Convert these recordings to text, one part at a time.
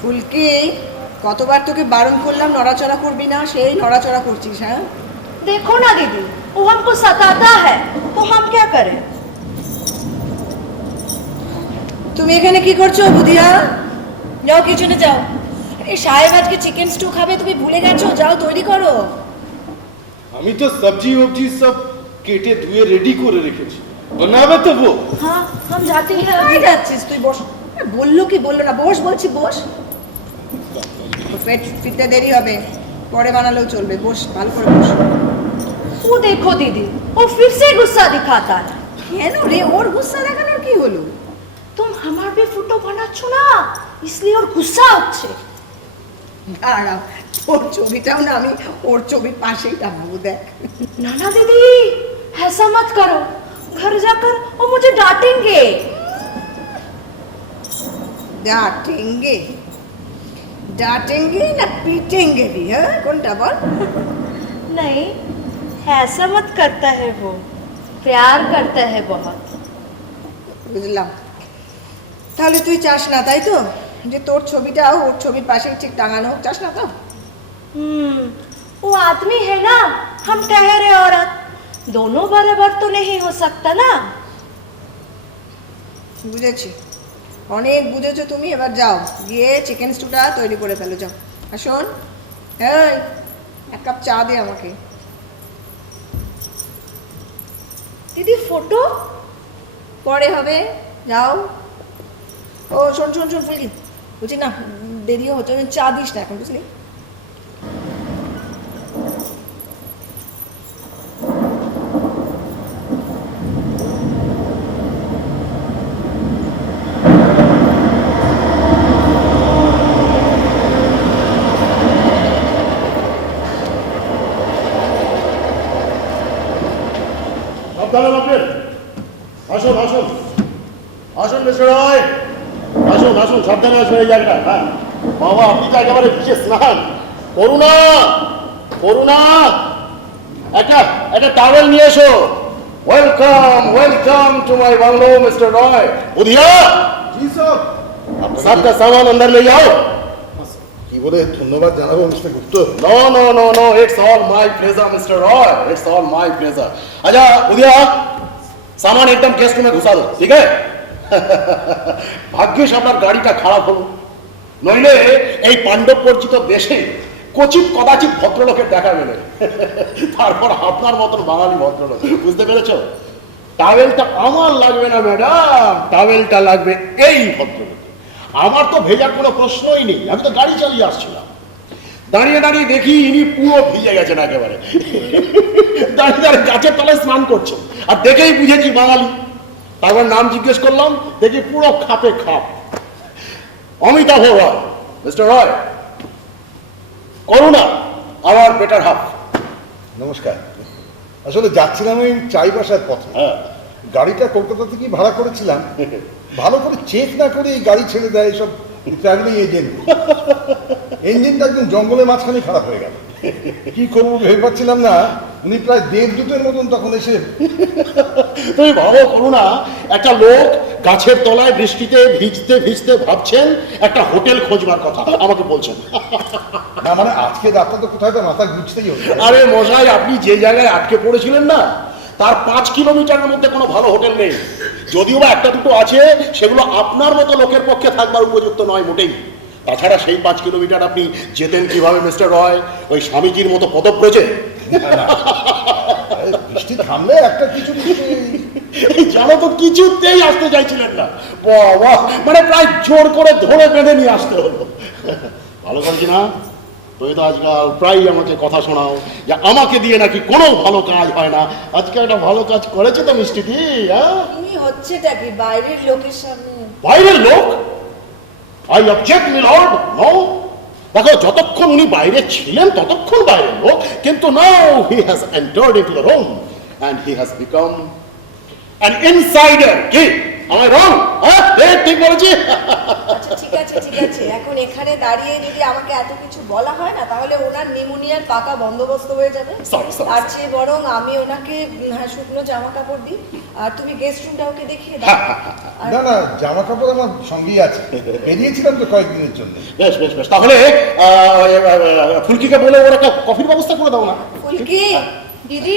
ফুলকি, কতবার তোকে বারণ করলাম নড়াচড়া করবি না, সেই নড়াচড়া করছিস। হ্যাঁ देखो ना दीदी, वो हमको सताता है तो हम क्या करें। তুমি এখানে কি করছো বুধিয়া? যাও কিচেনে যাও। এই সাহেব আজকে চিকেন স্টু খাবে, তুমি ভুলে গেছো, যাও তৈরি করো। আমি তো সবজি ওবজি সব কেটে ধুয়ে রেডি করে রেখেছি, বানাবে তো বউ। हाँ हम जाते हैं কোথায় अभी। যাচ্ছিস তুই? বস। বললো কি বললো না? বস বলছি, বস। ফিরতে দেরি হবে, পরে বানালেও চলবে। বস, ভালো করে বস। वो देखो दीदी, वो फिर से गुस्सा दिखाता है। কেন রে, ওর গুস্সা দেখানোর কি হলো? तुम हमारे भी फोटो बनाচ্ছো না, इसलिए और गुस्सा হচ্ছে। দাঁড়াও, ওর ছবিটাও না আমি ওর ছবির পাশেই টাঙাবো, দেখ। ना ना दीदी, ऐसा मत करो, घर जाकर वो मुझे डांटेंगे। डांटेंगे? डांटेंगे ना पीटेंगे भी? हाँ, কোনটা বল? नहीं, ऐसा मत करता है वो, प्यार करता है बहुत। বুঝলাম। তাহলে তুই চাস না, তাই তো, যে তোর ছবিটা ওর ছবির পাশে ঠিক টাঙানো? চাস না তো? वो आदमी है ना, हम ठहरे औरत, दोनों बराबर तो नहीं हो सकता ना। বুঝেছি, অনেক বুঝেছো তুমি। এবার যাও, গিয়ে চিকেন স্টুটা তৈরি করে ফেলো, যাও। আর শোন, এই এক কাপ চা দে আমাকে। दीदी फोटो পরে হবে, যাও। ও শোন শোন শোন ফুলকি, বুঝি না দেরিও হচ্ছে, চা দিস না এখন, বুঝলি? সাবধানে বাপের, আসুন আসুন আসুন মিস্টার রয়, আসুন আসুন, সাবধানে আসুন এই জায়গাটা। হ্যাঁ বাবা, আপনি তো একেবারে ভিজে স্নান। করুণা, করুণা, একটা একটা টাওয়েল নিয়ে এসো। Welcome welcome to my bungalow mister Roy. Budhia, G sir. सबका सामान अंदर ले जाओ। কি বলে ধন্যবাদ জানাবো mister Gupta? No, no, no, no. It's all my pleasure, Mr. Roy. It's all my pleasure. अच्छा, उदिया, सामान एकदम गेस्ट रूम में घुसा दो, ठीक है? ভাগ্যিস আপনার গাড়িটা খারাপ হলো, নইলে এই পাণ্ডব পরিচিত দেশে কচিত কদাচিৎ ভদ্রলোকের দেখা মেলে। তারপর আপনার মতন বাঙালি ভদ্রলোক, বুঝতে পেরেছো? টাওয়েলটা আমার লাগবে না ম্যাডাম, টাওয়েলটা লাগবে এই ভদ্রলোক। আমার তো ভেজার কোনো প্রশ্নই নেই, আমি তো গাড়ি চালিয়ে আসছিলাম। দাঁড়িয়ে দাঁড়িয়ে দেখি ইনি পুরো ভিজে গেছেন একেবারে, দাঁড়িয়ে দাঁড়িয়ে গাছের তলায় স্নান করছেন, আর দেখেই বুঝেছি বাঙালি। তারপর নাম জিজ্ঞেস করলাম, দেখি পুরো খাপে খাপ। অমিতাভ রয়, মিস্টার রয়। করুণা, আমার বেটার হাফ। নমস্কার। আসলে যাচ্ছিলাম ওই চাইবাসার পথে, হ্যাঁ, গাড়িটা কলকাতা থেকে ভাড়া করেছিলাম। ভালো করে চেক না করে এই গাড়ি ছেড়ে দেয় এইসব ট্রাভেলিং এজেন্ট। ইঞ্জিনটা একদম জঙ্গলের মাঝখানে খারাপ হয়ে গেল। কি করবো ভেবে পাচ্ছিলাম না। উনি প্রায় 1.5 মতন তখন এসে। তুমি ভাবো করুণা, একটা লোক গাছের তলায় বৃষ্টিতে ভিজতে ভিজতে ভাবছেন একটা হোটেল খোঁজবার কথা, আমাকে বলছেন। না মানে আজকে রাতটা তো কোথায় তো মাথা ঘুরতেই হচ্ছে। আরে মশাই, আপনি যে জায়গায় আটকে পড়েছিলেন না, তার 5 কিলোমিটারের মধ্যে কোনো ভালো হোটেল নেই। যদিও বা একটা দুটো আছে, সেগুলো আপনার মতো লোকের পক্ষে থাকবার উপযুক্ত নয় মোটেই। তাছাড়া সেই 5 কিলোমিটার আপনি যেতেন কিভাবে মিস্টার রয়? ওই স্বামীজির মতো পদব্রজে? বৃষ্টি থামলে একটা কিছু জানো তো, কিছুতেই আসতে চাইছিলেন না। বাবা, মানে প্রায় জোর করে ধরে বেঁধে নিয়ে আসতে হলো। ভালো করছি না? তুমি তো আজকাল প্রায় আমাকে কথা শোনাও যে আমাকে দিয়ে নাকি কোনো ভালো কাজ হয় না। আজকে একটা ভালো কাজ করেছে তো মিষ্টিদি। হ্যাঁ, কি হচ্ছেটা কি বাইরের লোকের সামনে? বাইরের লোক? I object me lord, no. দেখো, যতক্ষণ উনি বাইরে ছিলেন ততক্ষণ বাইরের লোক, কিন্তু now he has entered into the room and he has become an insider. কি আমায় রং? হ্যাঁ ঠিক বলেছি। আচ্ছা ঠিক আছে ঠিক আছে, এখন এখানে দাঁড়িয়ে যদি আমাকে এত কিছু বলা হয় না, তাহলে ওনার নিউমোনিয়ার পাকা বন্দোবস্ত হয়ে যাবে। Sorry, sorry. তার চেয়ে বরং আমি ওনাকে শুকনো জামা কাপড় দিই, আর তুমি গেস্ট রুমটা ওকে দেখিয়ে দাও। আর- না না, জামা কাপড় আমার সঙ্গেই আছে, বেরিয়েছিলাম তো কয়েকদিনের জন্য। বেশ বেশ বেশ, তাহলে ফুলকিকে বলে ওর একটা কফির ব্যবস্থা করে দাও না। ফুলকি, দিদি,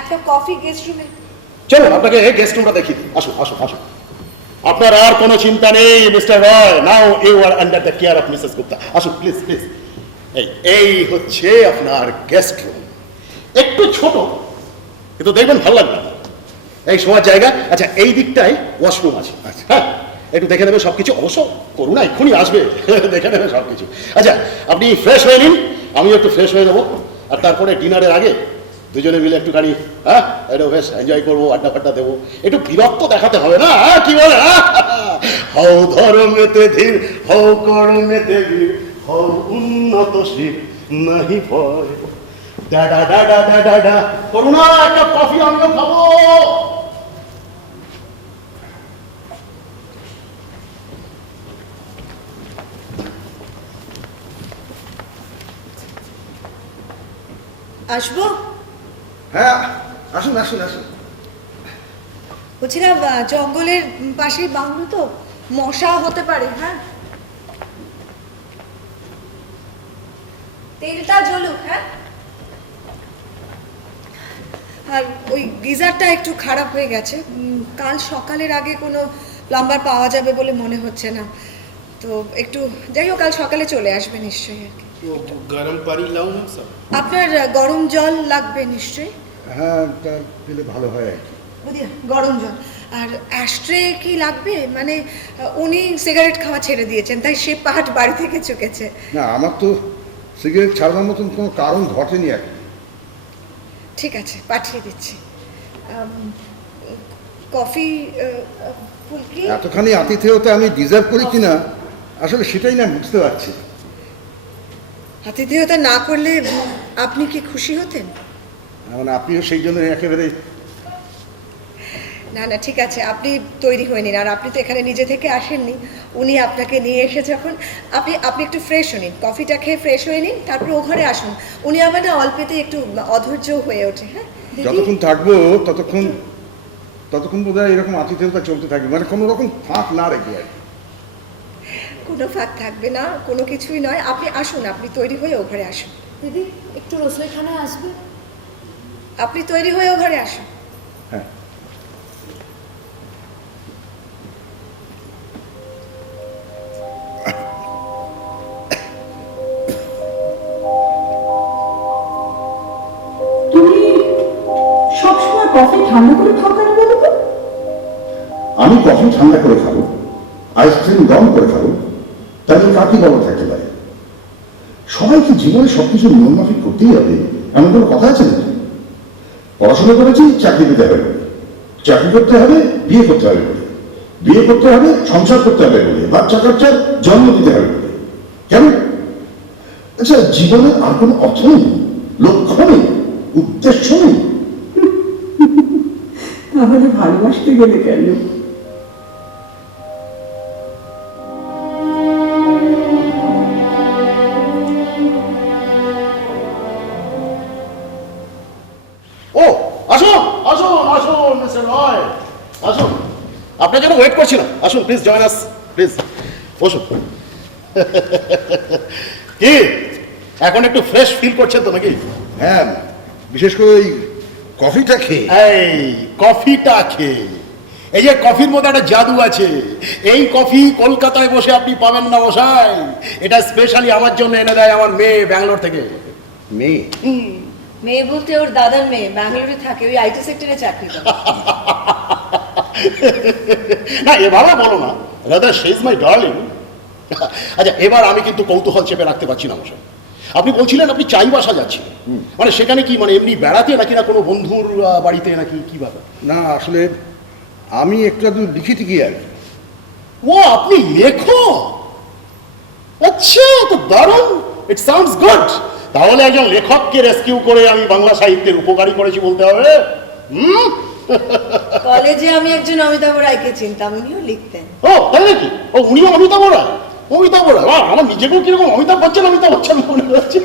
একটা কফি গেস্ট রুমে। চলো আপনাকে গেস্ট রুমটা দেখি। আসুন আসুন আসুন। আপনার আর কোনো চিন্তা নেই mister Roy, now you are under the care of missus Gupta. আসুন প্লিজ প্লিজ। এই হচ্ছে আপনার গেস্ট রুম, একটু ছোট কিন্তু দেখবেন ভালো লাগবে। এই শোয়ার জায়গা, আচ্ছা এই দিকটায় ওয়াশরুম আছে। হ্যাঁ একটু দেখে নেবে সবকিছু, অবশ্য করুণা এক্ষুনি আসবে, দেখে নেবে সবকিছু। আচ্ছা আপনি ফ্রেশ হয়ে নিন, আমিও একটু ফ্রেশ হয়ে নেবো, আর তারপরে ডিনারের আগে দুজনে মিলে একটুখানি একটু বেশ এনজয় করবো, আড্ডা ফাড্ডা দেবো। একটু বিরক্ত দেখাতে হবে না, কি বলে? হও ধর্মেতে ধীর, হও কর্মেতে বীর, হও উন্নতশীল, নাহি ভয়। ডা ডা ডা ডা ডা ডা ডা। করুণা একটা কফি আমিও খাবো। আসবো? হ্যাঁ আসুন আসুন আসুন। বলছিলাম জঙ্গলের পাশে বাংলো তো, মশা হতে পারে। হ্যাঁ তেলটা জ্বলুক। হ্যাঁ আর ওই গিজারটা একটু খারাপ হয়ে গেছে, কাল সকালের আগে কোনো প্লাম্বার পাওয়া যাবে বলে মনে হচ্ছে না, তো একটু যাই হোক কাল সকালে চলে আসবে নিশ্চয়ই। আর কি तो गर्म पानी लाऊं मैं सब? আপনার গরম জল লাগবে নিশ্চয়ই। হ্যাঁ তা পেলে ভালো হয় আর কি। বুঝিয়া গরম জল। আর অ্যাস্ট্রে কি লাগবে? মানে উনি সিগারেট খাওয়া ছেড়ে দিয়েছেন, তাই সে পাহাড় বাড়ি থেকে চুকেছে। না আমার তো সিগারেট ছাড়ানোর মতন কোনো কারণ ঘটেনি আর কি। ঠিক আছে পাঠিয়ে দিচ্ছি। কফি, ফুলকি। এতখানি আতিথেয়তা আমি ডিজার্ভ করি কিনা আসলে সেটাই না বুঝতে পারছি। আতিথেয়তা না করলে আপনি কি খুশি হতেন? মানে আপনিও সেই জন্য একেবারে। না না ঠিক আছে, আপনি তৈরি হয়ে নিন। আর আপনি তো এখানে নিজে থেকে আসেননি, উনি আপনাকে নিয়ে এসে যখন, আপনি আপনি একটু ফ্রেশ হয়ে নিন, কফিটা খেয়ে ফ্রেশ হয়ে নিন, তারপর ও ঘরে আসুন। উনি আবার না অল্পেতে একটু অধৈর্য হয়ে ওঠে। হ্যাঁ দিদি? যতক্ষণ থাকবো ততক্ষণ বোধহয় এরকম আতিথেয়তা চলতে থাকবে, মানে কোনো রকম ফাঁক না রেখে আর কি। কোনো ফাঁক থাকবে না, কোনো কিছুই নয়। আপনি আসুন, আপনি তৈরি হয়ে ও ঘরে আসুন। দিদি একটু রসোইখানায় আসবে? আপনি তৈরি হয়ে ও ঘরে আসুন। হ্যাঁ তুমি সবসময় কফি ঠান্ডা করে খাও কেন বলো তো? আমি কফি ঠান্ডা করে খাবো, আইসক্রিম গরম করে খাবো, তাহলে কাকে বড় থাকতে পারে? সবাইকে জীবনে সবকিছু নিয়মমাফিক করতেই হবে এমন কোনো কথা আছে নাকি? পড়াশোনা করেছি চাকরি পেতে হবে বলে, চাকরি করতে হবে বিয়ে করতে হবে বলে, বিয়ে করতে হবে সংসার করতে হবে বলে, বাচ্চা কাচ্চার জন্ম দিতে হবে বলে। কেন? আচ্ছা জীবনের আর কোনো অর্থ নেই, লক্ষ্য নেই, উদ্দেশ্য নেই? তাহলে ভালোবাসতে গেলে কেন? ও আসুন আসুন আসুন মিস্টার রয়, আসুন। আপনার জন্য ওয়েট করছিলাম, আসুন প্লিজ জয়েন আস, প্লিজ বসুন। কি এখন একটু ফ্রেশ ফিল করছেন তো নাকি? হ্যাঁ, বিশেষ করে ওই কফিটা খেয়ে। এই কফিটা খেয়ে, এই যে কফির মধ্যে একটা জাদু আছে, এই কফি কলকাতায় বসে আপনি পাবেন না মশাই। এটা স্পেশালি আমার জন্য এনে দেয় আমার মেয়ে ব্যাঙ্গালোর থেকে। মেয়ে? মেয়ে বলতে ওর দাদার মেয়ে, ব্যাঙ্গালোরে থাকে, ওই আইটি সেক্টরে চাকরি করে। না এভাবে বলো না, rather she is my darling. আচ্ছা এবার আমি কিন্তু কৌতূহল চেপে রাখতে পারছি না মশাই। আপনি বলছিলেন আপনি চাইবাসা যাচ্ছেন, মানে সেখানে কি মানে এমনি বেড়াতে নাকি না কোনো বন্ধুর বাড়িতে নাকি কি ব্যাপার? না আসলে আমি একটু আধটু লিখি টিকি আর কি। ও আপনি লেখো? আচ্ছা তো দারুণ, ইট সাউন্ডস গুড। তাহলে একজন লেখককে রেস্কিউ করে আমি বাংলা সাহিত্যের উপকারী করেছি বলতে হবে। কলেজে আমি একজন অমিতাভ রায়কে চিনতাম, উনিও লিখতেন। ও তাই নাকি? ও উনিও অমিতাভ রায়? অমিতাভ রায়, বাহ, আমার নিজেকেও কিরকম অমিতাভ বচ্চন মনে হচ্ছে।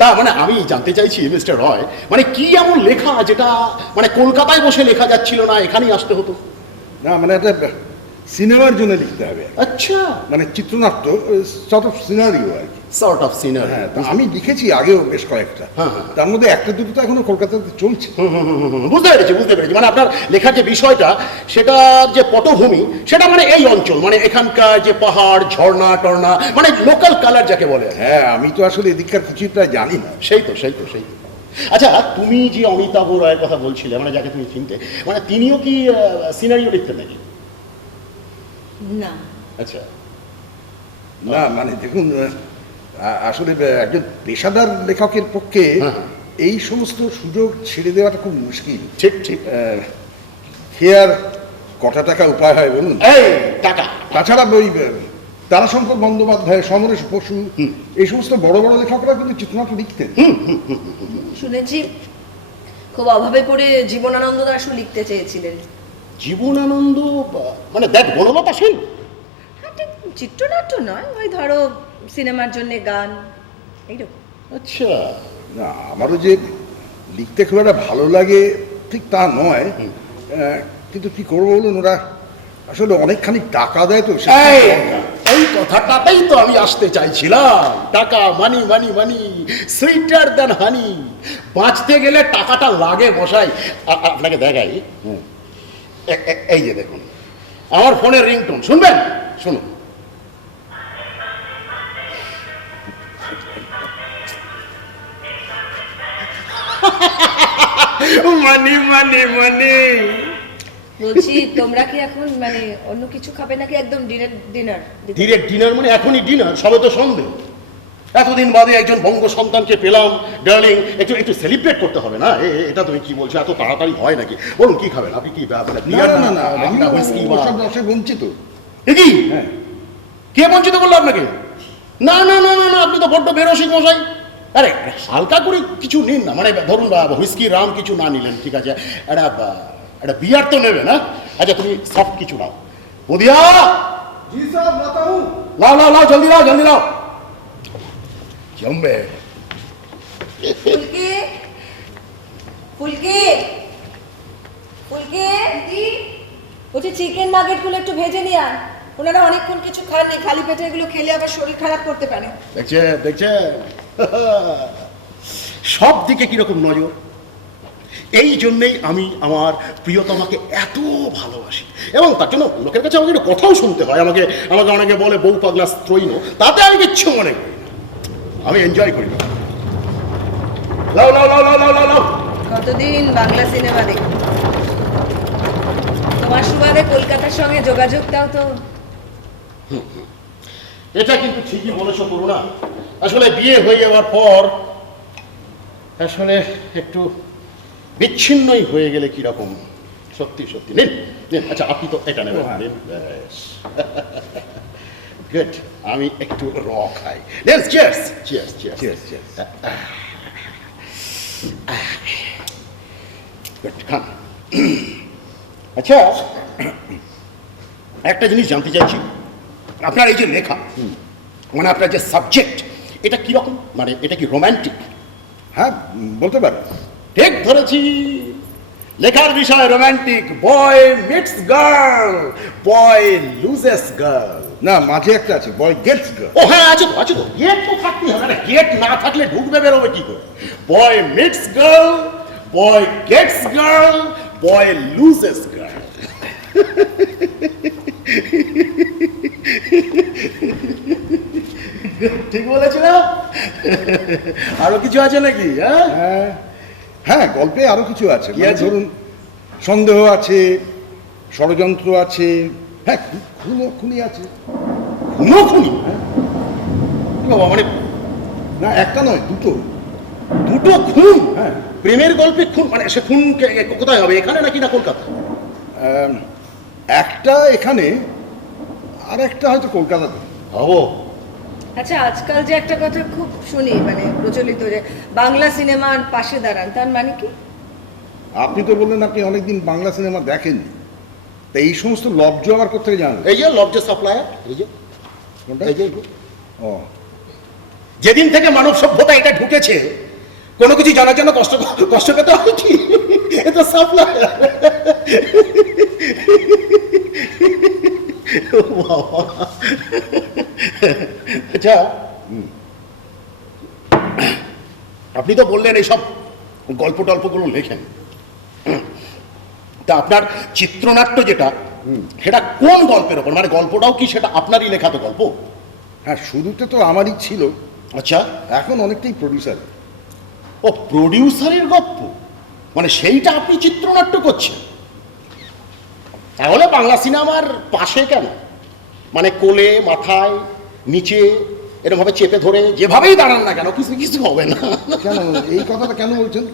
তা মানে আমি জানতে চাইছি মিস্টার রয়, মানে কি এমন লেখা যেটা মানে কলকাতায় বসে লেখা যাচ্ছিল না, এখানেই আসতে হতো? না মানে একটা সিনেমার জন্য লিখতে হবে, আচ্ছা, মানে চিত্রনাট্য, সর্ট অফ সিনারিও আর কি। Sort of scenery. হ্যাঁ, তা আমি লিখেছি আগেও বেশ কয়েকটা, হ্যাঁ, হ্যাঁ। তার মধ্যে একটা দুটো তো এখনো কলকাতাতে চলছে। বুঝতে পেরেছি মানে আপনার লেখার যে বিষয়টা, সেটার যে পটভূমি, সেটা মানে এই অঞ্চল, মানে এখানকার যে পাহাড়, ঝর্ণা টর্ণা, মানে লোকাল কালার যাকে বলে। হ্যাঁ, আমি তো আসলে এদিককার কিছুই প্রায় জানি না। সেই তো। আচ্ছা, তুমি যে অমিতাভ রায়ের কথা বলছিলে, মানে যাকে তুমি চিনতে, মানে তিনিও কি সিনারিও লিখতেন নাকি? না, আচ্ছা, না মানে দেখুন, আসলে একজন পেশাদার লেখকের পক্ষে হ্যাঁ। এই সমস্ত সুযোগ ছেড়ে দেওয়াটা খুব মুশকিল। ঠিক। খেয়ে আর কটা টাকা উপায় হয় বলুন? এই টাকা। তাছাড়া ওই তারাশঙ্কর বন্দ্যোপাধ্যায়, সমরেশ বসু, এই সমস্ত বড় বড় লেখকরা কিন্তু চিত্রনাট্য লিখতেন। শুনেছি খুব অভাবে পড়ে জীবনানন্দ দাশও লিখতে চেয়েছিলেন। জীবনানন্দ মানে দেখ বনলতা সেন? হ্যাঁ, ঠিক চিত্রনাট্য নয়, ওই ধরো সিনেমার জন্য গান, এইরকম। আচ্ছা, না, আমারও যে লিখতে খুব একটা ভালো লাগে ঠিক তা নয়, কিন্তু কি করবো বলুন, ওরা আসলে অনেকখানি টাকা দেয় তো। এই কথাটাতেই তো আমি আসতে চাইছিলাম। টাকা, মানি, সুইটার দ্যান হানি। বাঁচতে গেলে টাকাটা লাগে মশাই। আপনাকে দেখাই, এই যে দেখুন আমার ফোনের রিংটোন, শুনবেন? শুনুন। মানি। বলছি, তোমরা কি এখন মানে অন্য কিছু খাবে নাকি একদম ডিনার? ডিনার মানে এখনই ডিনার? সবে তো সন্দেহ। এতদিন বাদে একজন বঙ্গ সন্তানকে পেলাম, ডার্লিং, একটু সেলিব্রেট করতে হবে না? এটা তুমি কি বলছো? এত তাড়াতাড়ি হয় নাকি? বলুন কি খাবেন আপনি? কি বঞ্চিত। কি কে বঞ্চিত করলো আপনাকে? না, আপনি তো বড্ড বেরসিক মশাই। আরে হালকা করে কিছু নিন না, মানে ধরুন হুইস্কি রাম কিছু না নিলেন, ঠিক আছে, একটা বিয়ার তো নেবে না? আচ্ছা তুমি সফট কিছু নাও। বুধিয়া, লাও, জলদি লাও। জমবে। ফুলকি বলছি চিকেন নাগেট গুলো একটু ভেজে নিয়ে আন। ওনারা অনেকক্ষণ কিছু খাননি, খালি পেটে এগুলো খেলে আবার শরীর খারাপ করতে পারে। দেখছে সব দিকে কিরকম নজর। এই জন্যেই আমি আমার প্রিয়তমাকে এত ভালোবাসি, এবং তার জন্য লোকের কাছে আমাকে একটা কথাও শুনতে হয়। আমাকে অনেকে বলে বউ পাগলা স্ত্রৈণ, তাতে আমি কিচ্ছু মনে করি না, আমি এনজয় করি। লাও। কতদিন বাংলা সিনেমা দেখি, তোমার সুবাদে কলকাতার সঙ্গে যোগাযোগটাও তো। এটা কিন্তু ঠিকই বলেছো করুণা। আসলে বিয়ে হয়ে যাওয়ার পর আসলে একটু বিচ্ছিন্নই হয়ে গেলে কিরকম, সত্যি নিন। আচ্ছা আপনি তো এটা নেবেন। গুড, আমি একটু র খাই। চিয়ার্স। গুড, খান। আচ্ছা, একটা জিনিস জানতে চাইছি, আপনার এই যে লেখা, মানে আপনার যে সাবজেক্ট, এটা কিরকম? মানে এটা কি রোম্যান্টিক? হ্যাঁ, বলতে পারেন। ঠিক ধরেছি, লেখার বিষয় রোম্যান্টিক। বয় মিটস গার্ল, বয় লুজেস গার্ল। না, মাঝে একটা আছে, বয় গেটস গার্ল। ও হ্যাঁ, আছে তো। গেট তো থাকতেই হবে না, গেট না থাকলে ঢুকবে বেরোবে কি করে? বয় মিটস গার্ল, বয় গেটস গার্ল, বয় লুজেস গার্ল। ঠিক বলেছি না? আরো কিছু আছে নাকি? হ্যাঁ, গল্পে আরো কিছু আছে। কি মানে আছে? ধরুন, সন্দেহ আছে, ষড়যন্ত্র আছে, হ্যাঁ, খুনি আছে। খুনি? বাবা, মানে না, একটা নয়, দুটো খুন? হ্যাঁ। প্রেমের গল্পে খুন? মানে সে খুন কোথায় হবে, এখানে নাকি না কলকাতা? একটা এখানে, আর একটা হয়তো কলকাতাতে। ও আচ্ছা, আজকাল যে একটা কথা খুব শুনি, মানে প্রচলিত, যে বাংলা সিনেমার পাশে দাঁড়ান, তার মানে কি? আপনি তো বললেন আপনি অনেকদিন বাংলা সিনেমা দেখেননি, তা এই সমস্ত লব্জ আবার কোথেকে জানেন? এই যে লব্জ সাপ্লায়ার, এই যে কোনটা? এই যে ও, যেদিন থেকে মানব সভ্যতা এটা ঢুকেছে, কোনো কিছু জানার জন্য কষ্ট কষ্ট পেতে হয় কি? এটা সাপ্লায়ার। আচ্ছা, আপনি তো বললেন এইসব গল্প টল্পগুলো লেখেন, তা আপনার চিত্রনাট্য যেটা, সেটা কোন গল্পের ওপর? মানে গল্পটাও কি সেটা আপনারই লেখা তো গল্প? হ্যাঁ, শুরুতে তো আমারই ছিল, আচ্ছা, এখন অনেকটাই প্রডিউসার। ও প্রডিউসারের গল্প, মানে সেইটা আপনি চিত্রনাট্য করছেন? তাহলে বাংলা সিনেমার পাশে কেন? মানে কোলে, মাথায়, নিচে এরকম ভাবে চেপে ধরে যেভাবেই দাঁড়ান না কেন, কিছু কিছু হবে না। কেন এই কথাটা কেন বলছেন?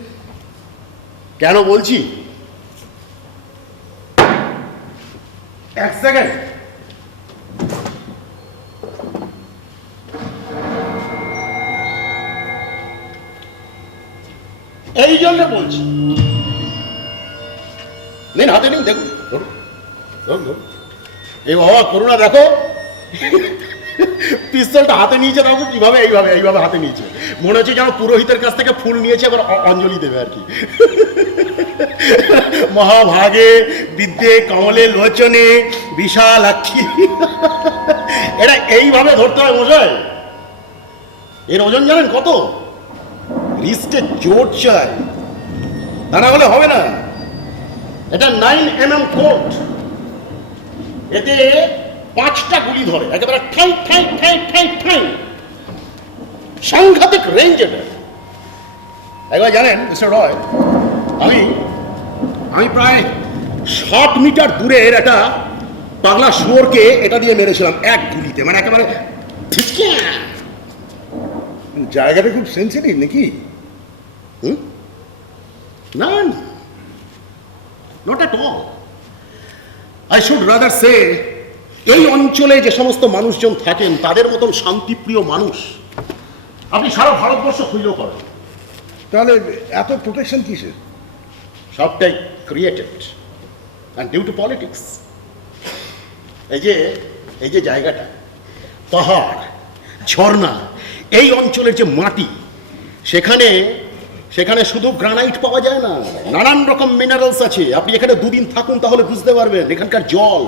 কেন বলছি, এক সেকেন্ড। এই জন্য বলছি, নিন হাতে নিন, দেখুন, ধরুন ধরুন ধরুন। এই বাবা করুণা দেখো, পিস্তলটা হাতে নিয়েছে, দেখো কিভাবে এইভাবে এইভাবে হাতে নিয়েছে, মনে হচ্ছে যেন পুরোহিতের কাছ থেকে ফুল নিয়েছে, আবার অঞ্জলি দেবে আর কি। মহাভাগে বিদ্যে কমলে লোচনে বিশালাক্ষী, এটা এইভাবে ধরতে হয় মশাই। এর ওজন জানেন কত? রিস্টে জোর চাই, তা না হলে হবে না। এটা 9mm কোট, এতে 5টা গুলি ধরে একেবারে ঠাই ঠাই ঠাই ঠাই ঠাই, সাংঘাতিক রেঞ্জ এটা। একবার জানেন মিস্টার রয়, আমি প্রায় 60 মিটার দূরের একটা পাগলা শুয়োরকে এটা দিয়ে মেরেছিলাম এক গুলিতে, মানে একেবারে ঠিকিয়া। জায়গাটা খুব সেন্সিটিভ নাকি? না, not at all. I should rather সে, এই অঞ্চলে যে সমস্ত মানুষজন থাকেন তাদের মতন শান্তিপ্রিয় মানুষ আপনি সারা ভারতবর্ষ খুঁজলেও করেন। তাহলে এত প্রোটেকশন কিসের? সবটাই created and due to politics. এই যে জায়গাটা, পাহাড়, ঝর্ণা, এই অঞ্চলের যে মাটি, সেখানে শুধু গ্রানাইট পাওয়া যায় না, নানান রকম মিনারেলস আছে। আপনি এখানে দুদিন থাকুন তাহলে বুঝতে পারবেন এখানকার জল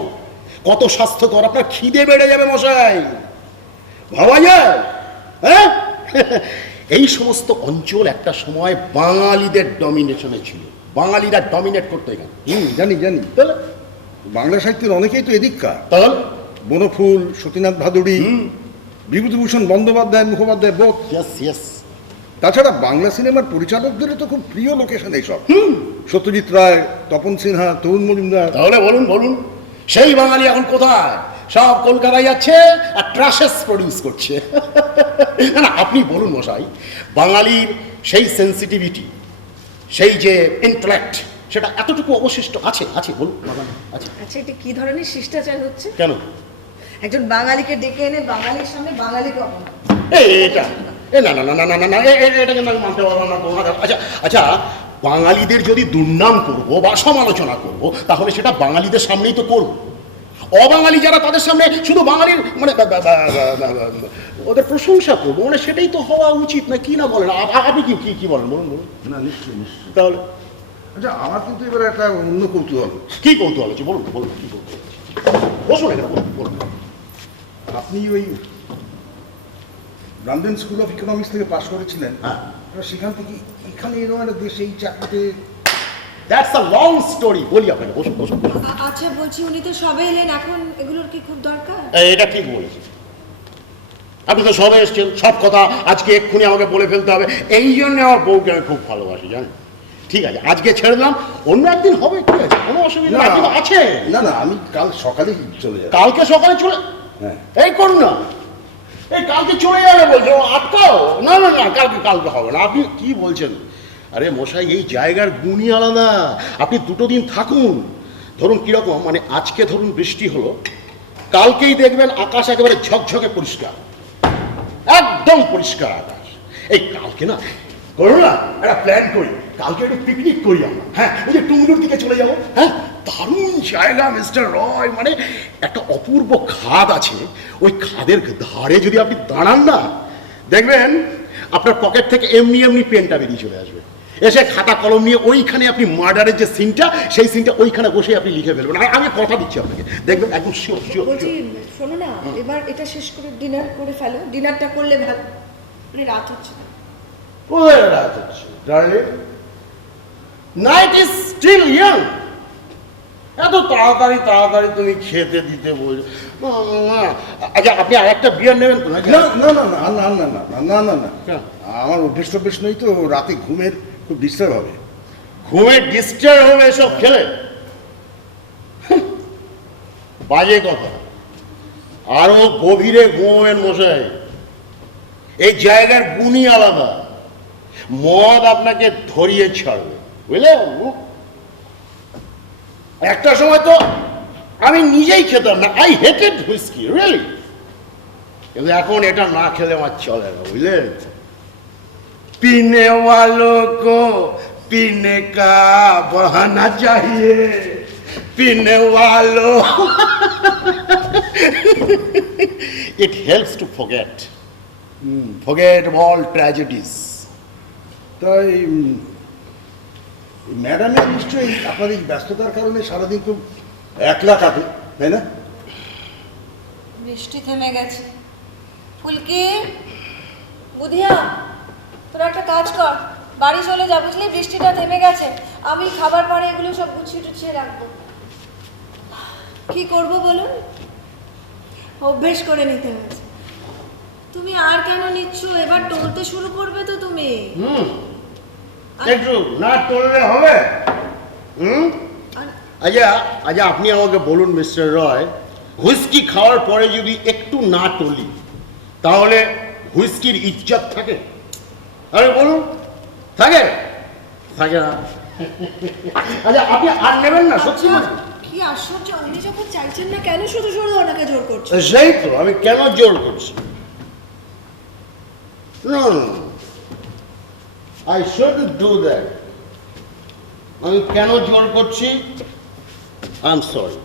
কত স্বাস্থ্যকর। আপনার খিদে বেড়ে যাবে মশাই, ভাবা যায়? হ্যাঁ, এই সমস্ত অঞ্চল একটা সময় বাঙালিদের ডমিনেশনে ছিল, বাঙালিরা ডমিনেট করতো এখানে। জানি জানি, তাহলে বাংলা সাহিত্যের অনেকেই তো এদিককার। তাহলে বনফুল, সতীনাথ ভাদুড়ী, বিভূতিভূষণ বন্দ্যোপাধ্যায়, মুখোপাধ্যায় বোধ। Yes yes. তাছাড়া বাংলা সিনেমার পরিচালকদের তো খুব প্রিয় লোকেশন এইসব। সত্যজিৎ রায়, তপন সিনহা, তরুণ মজুমদার। তাহলে বলুন সেই বাঙালি এখন কোথায়? সব কলকাতায় যাচ্ছে আর ট্রাশেস প্রডিউস করছে। না, আপনি বলুন মশাই, বাঙালির সেই সেন্সিটিভিটি, সেই যে ইন্টেলেক্ট, সেটা এতটুকু অবশিষ্ট আছে? বলুন, আছে। আচ্ছা, এটা কি ধরনের শিষ্টাচার হচ্ছে? কেন? একজন বাঙালিকে ডেকে এনে বাঙালির সামনে বাঙালিকে অপমান। এটা না, এটা কিন্তু আমি মানতে পারবো না। আচ্ছা, বাঙালিদের যদি দুর্নাম করব বা সমালোচনা করব, তাহলে সেটা বাঙালিদের সামনেই তো করব। অবাঙালি যারা, তাদের সামনে শুধু বাঙালির মানে ওদের প্রশংসা করবো, মানে সেটাই তো হওয়া উচিত না? কি না বলেন আপনি? কি বলেন, বলুন। না, নিশ্চয়ই নিশ্চয়ই। তাহলে আচ্ছা, আমার কিন্তু এবার একটা অন্য কৌতূহল হচ্ছে। কি কৌতূহল আছে? বলুন কি কৌতূহল আছে? বসুন এখানে, বলুন। আপনি ওই লন্ডন স্কুল অফ ইকোনমিক্স থেকে পাশ করেছিলেন। হ্যাঁ। এবার সেখান থেকে এখানে এরকম একটা দেশে এই চাকরিতে। দ্যাটস আ লং স্টোরি, বলি আপনাকে। বসুন। আচ্ছা, বলছি উনি তো সবে এলেন, এখন এগুলোর কি খুব দরকার? এটা ঠিক বলেছি, আপনি তো সবে এসছেন, সব কথা আজকে এক্ষুনি আমাকে বলে ফেলতে হবে। এই জন্য আমার বউকে আমি খুব ভালোবাসি, জানেন? ঠিক আছে, আজকে ছেড়ে দিলাম, অন্য একদিন হবে, ঠিক আছে, কোনো অসুবিধা নেই। আপনি তো আছে। না, আমি কাল সকালে চলে যাব। কালকে সকালে চলে? হ্যাঁ। এই করুন না, এই কালকে চলে যাবে বলছে, আটকাও। না, কালকে হবে না। আপনি কি বলছেন? আরে মশাই, এই জায়গার গুণই আলাদা। আপনি 2 দিন থাকুন। ধরুন কিরকম, মানে আজকে ধরুন বৃষ্টি হলো, কালকেই দেখবেন আকাশ একেবারে ঝকঝকে পরিষ্কার, একদম পরিষ্কার আকাশ। এই কালকে না, করুন না, একটা প্ল্যান করি। কালকে একটু পিকনিক করি আমরা, হ্যাঁ ওই যে টুমলুর দিকে চলে যাবো, হ্যাঁ দারুণ জায়গা মিস্টার রয়, মানে একটা অপূর্ব খাদ আছে, ওই খাদের ধারে যদি আপনি দাঁড়ান না, দেখবেন আপনার পকেট থেকে এমনি এমনি পেনটা বেরিয়ে চলে আসবে, এসে খাতা কলম নিয়ে ওইখানে আপনি মার্ডারের যে সিনটা, সেই সিনটা ওইখানে বসে আপনি লিখে ফেলবেন। আমি কথা দিচ্ছি আপনাকে, দেখবেন একদম শিওর শিওর। বলছি শোনো না, এবার এটা শেষ করে ডিনার করে ফেলো, ডিনারটা করলে ভালো, মানে রাত হচ্ছে না। কোথায় রাত হচ্ছে darling? Night is still young. এত তাড়াতাড়ি তাড়াতাড়ি তুমি খেতে দিতে বল। আচ্ছা আপনি আরেকটা বিয়ার নেবেন তো নাকি? না না না না না না না না না না না কেন? আমার অভ্যেস টভ্যেস নেই তো, রাতে ঘুমের খুব ডিস্টার্ব হবে। ঘুমে ডিস্টার্ব হবে এসব খেলে? বাজে কথা, আরো গভীরে ঘুমোবেন মশাই, এই জায়গার গুণই আলাদা, মদ আপনাকে ধরিয়ে ছাড়বে, বুঝলেন? একটা সময় তো আমি নিজেই খেতাম না, আই হেটেড হুইস্কি রিয়েলি, কিন্তু এখন এটা না খেলে আমার চলে না, বুঝলেন? पीने वालों को पीने का बहाना चाहिए, पीने वालों it helps to forget all tragedies. তাই ম্যাডামের নিশ্চয়ই আপনার এই ব্যস্ততার কারণে সারাদিন খুব একলা কাটে, তাই না? বৃষ্টি থেমে গেছে। ফুলকি, বুধিয়া, তোরা একটা কাজ কর, বাড়ি চলে যা, বুঝলি? বৃষ্টিটা থেমে গেছে, আমি খাবার পরে এগুলো সব গুছিয়ে টুছিয়ে রাখবো। কি করব বলুন, অভ্যেস করে নিতে হয়েছে। তুমি আর কেন নিচ্ছ? এবার টলতে শুরু করবে তো তুমি। একটু না টললে হবে? আর- আচ্ছা আচ্ছা আপনি আমাকে বলুন মিস্টার রয়, হুইস্কি খাওয়ার পরে যদি একটু না টলি, তাহলে হুইস্কির ইজ্জত থাকে? আরে বলুন, থাকে? থাকে না। আচ্ছা আপনি আর নেবেন না সত্যি না? কি আশ্চর্য, উনি যখন চাইছেন না কেন শুধু শুধু ওনাকে জোর করছে? সেই তো আমি কেন জোর করছি? No, I shouldn't do that. আমি কেন জোর করছি? I'm sorry.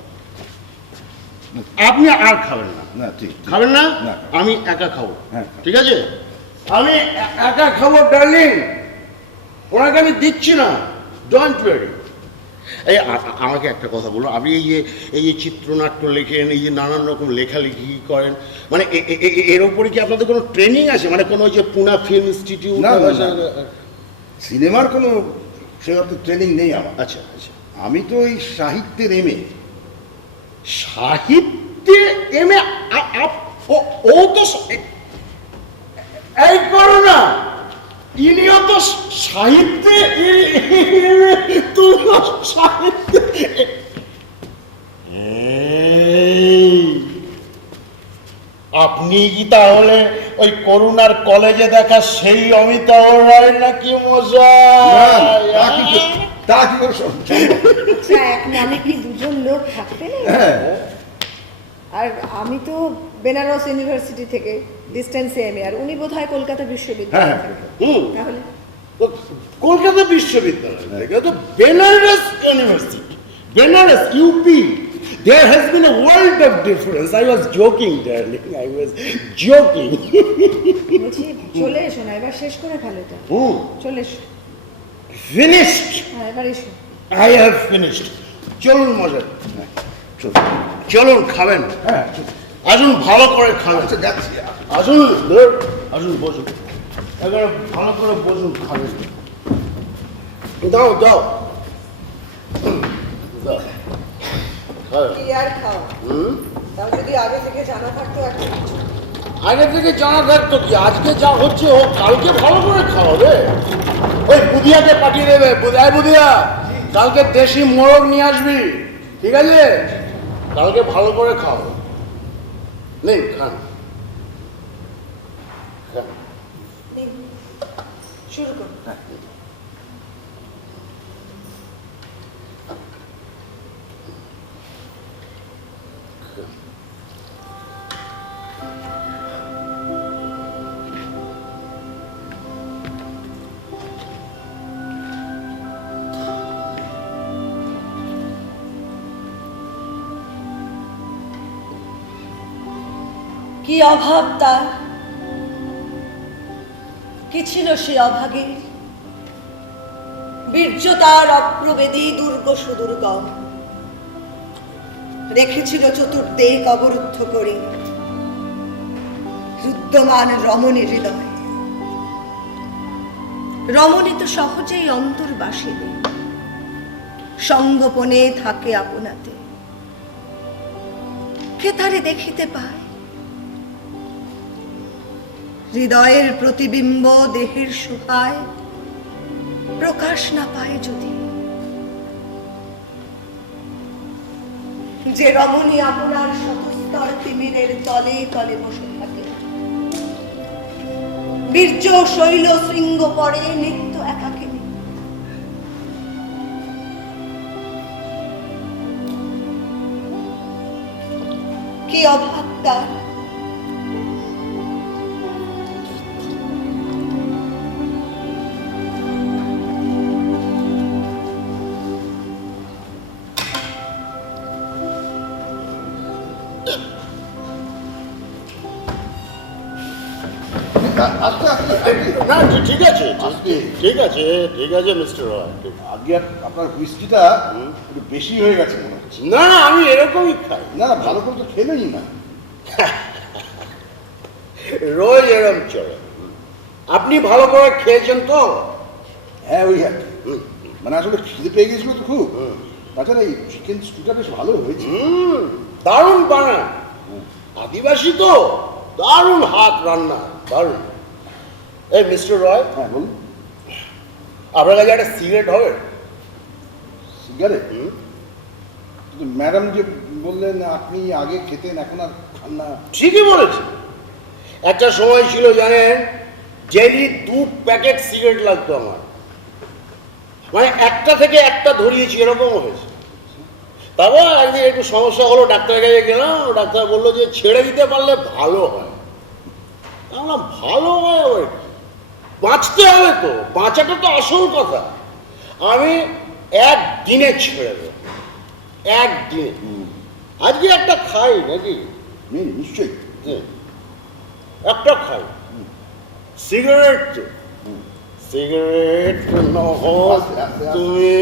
আপনি আর খাবেন না। না ঠিক খাবেন না? না। আমি একা খাবো। হ্যাঁ। ঠিক আছে? আমি একা খাবো ডার্লিং, ওনাকে আমি দিচ্ছি না, ডোন্ট ওয়ারি। এই আমাকে একটা কথা বলো, আপনি এই যে চিত্রনাট্য লেখেন, এই যে নানান রকম লেখালেখি করেন, মানে এর উপরে কি আপনাদের কোনো ট্রেনিং আছে? মানে কোনো ওই যে পুনা ফিল্ম ইনস্টিটিউট? না, না, না। সিনেমার কোনো সেরকম ট্রেনিং নেই আমার। আচ্ছা আচ্ছা। আমি তো এই সাহিত্যের এমএ। সাহিত্যে এমএ? ও তো এই করো না, ইনিও তো সাহিত্যে সাহিত্যে। আপনি কি তাহলে ওই করুণার কলেজে দেখা সেই অমিতাভ রায় নাকি মশাই? তা কি করে সম্ভব? আচ্ছা, এক নামে কি দুজন লোক থাকতে নেই? হ্যাঁ। আর আমি তো বেনারস ইউনিভার্সিটি থেকে ডিস্টেন্স এমএ, আর উনি বোধহয় কলকাতা বিশ্ববিদ্যালয় হ্যাঁ, থেকে। হুম, তাহলে কলকাতা বিশ্ববিদ্যালয় থেকে তো Benaras university, Benaras UP. There has been a world of difference. I was joking, darling. I was joking. বলছি চলে এসো না, এবার শেষ করে ফেলো এটা। চলে এসো। Finished. হ্যাঁ, এবার এসো। I have finished. চলুন মজা, চলুন খাবেন। হ্যাঁ, আসুন ভালো করে খাবেন। আচ্ছা যাচ্ছি। আসুন ধর, আসুন বসুন, এবারে ভালো করে বসুন খাবেন। দাও দাও দাও। কি আর খাও? তাও যদি আগে থেকে জানা থাকতো একটা কিছু। আগে থেকে জানা থাকতো কি, আজকে যা হচ্ছে ও কালকে ভালো করে খাওয়াবে। ওই বুধিয়াকে পাঠিয়ে দেবে, বুধিয়া কালকে দেশি মোরগ নিয়ে আসবি, ঠিক আছে? কালকে ভালো করে খাও। নেই খান, নিন, শুরু করুন। কি অভাব তার, কি ছিল সে অভাগীর, বীর্য তার অপ্রবেদী, দুর্গ সুদুর্গম, রেখেছিল চতুর্দিক অবরুদ্ধ করে রুদ্ধমান রমণী হৃদয়। রমণী তো সহজেই অন্তর্বাসিনী, সঙ্গোপনে থাকে আপনাতে, কে তারে দেখিতে পায়? হৃদয়ের প্রতিবিম্ব দেহের শোভায় প্রকাশ না পায় যদি, যে রমণী আপনার শতস্তর তিমিরের তলে তলে বসে থাকে, বীর্য শৈল শৃঙ্গ পরে নিত্য একাকিনী, কি অভাব তার, আস্তে আস্তে আস্তে। না ঠিক আছে, আস্তে। ঠিক আছে, ঠিক আছে মিস্টার রয়। আগে আপনার হুইস্কিটা একটু বেশি হয়ে গেছে মনে হচ্ছে। না না, আমি এরকমই খাই, না না, ভালো করে তো খেলেই না। রোজ এরকম চলে। আপনি ভালো করে খেয়েছেন তো? হ্যাঁ ওই আর কি। মানে আসলে খিদে পেয়ে গেছিল তো খুব। তাছাড়া এই চিকেন স্টুটা বেশ ভালো হয়েছে। দারুণ বানান, আদিবাসী তো, দারুণ হাত রান্না, দারুণ। এই মিস্টার রয়, হ্যাঁ বলুন। আপনার কাছে একটা সিগারেট হবে? সিগারেট? কিন্তু ম্যাডাম যে বললেন আপনি আগে খেতেন এখন আর খান না। ঠিকই বলেছি। একটা সময় ছিল জানেন, ডেইলি 2 প্যাকেট সিগারেট লাগতো আমার, মানে একটা থেকে একটা ধরিয়েছি, এরকম হয়েছে। তারপর একদিন একটু সমস্যা হলো, ডাক্তারের কাছে গেলাম, ডাক্তার বললো যে ছেড়ে দিতে পারলে ভালো হয়। আমরা ভালো হয় আবার কি? বাঁচতে হবে তো, বাঁচাটা তো আসল কথা। আমি একদিনে ছেড়ে দেব, একদিনে। আজকে একটা খাই নাকি? নিশ্চয়ই। একটা খাই সিগারেট, তো সিগারেট আস্তে, আস্তে। তুমি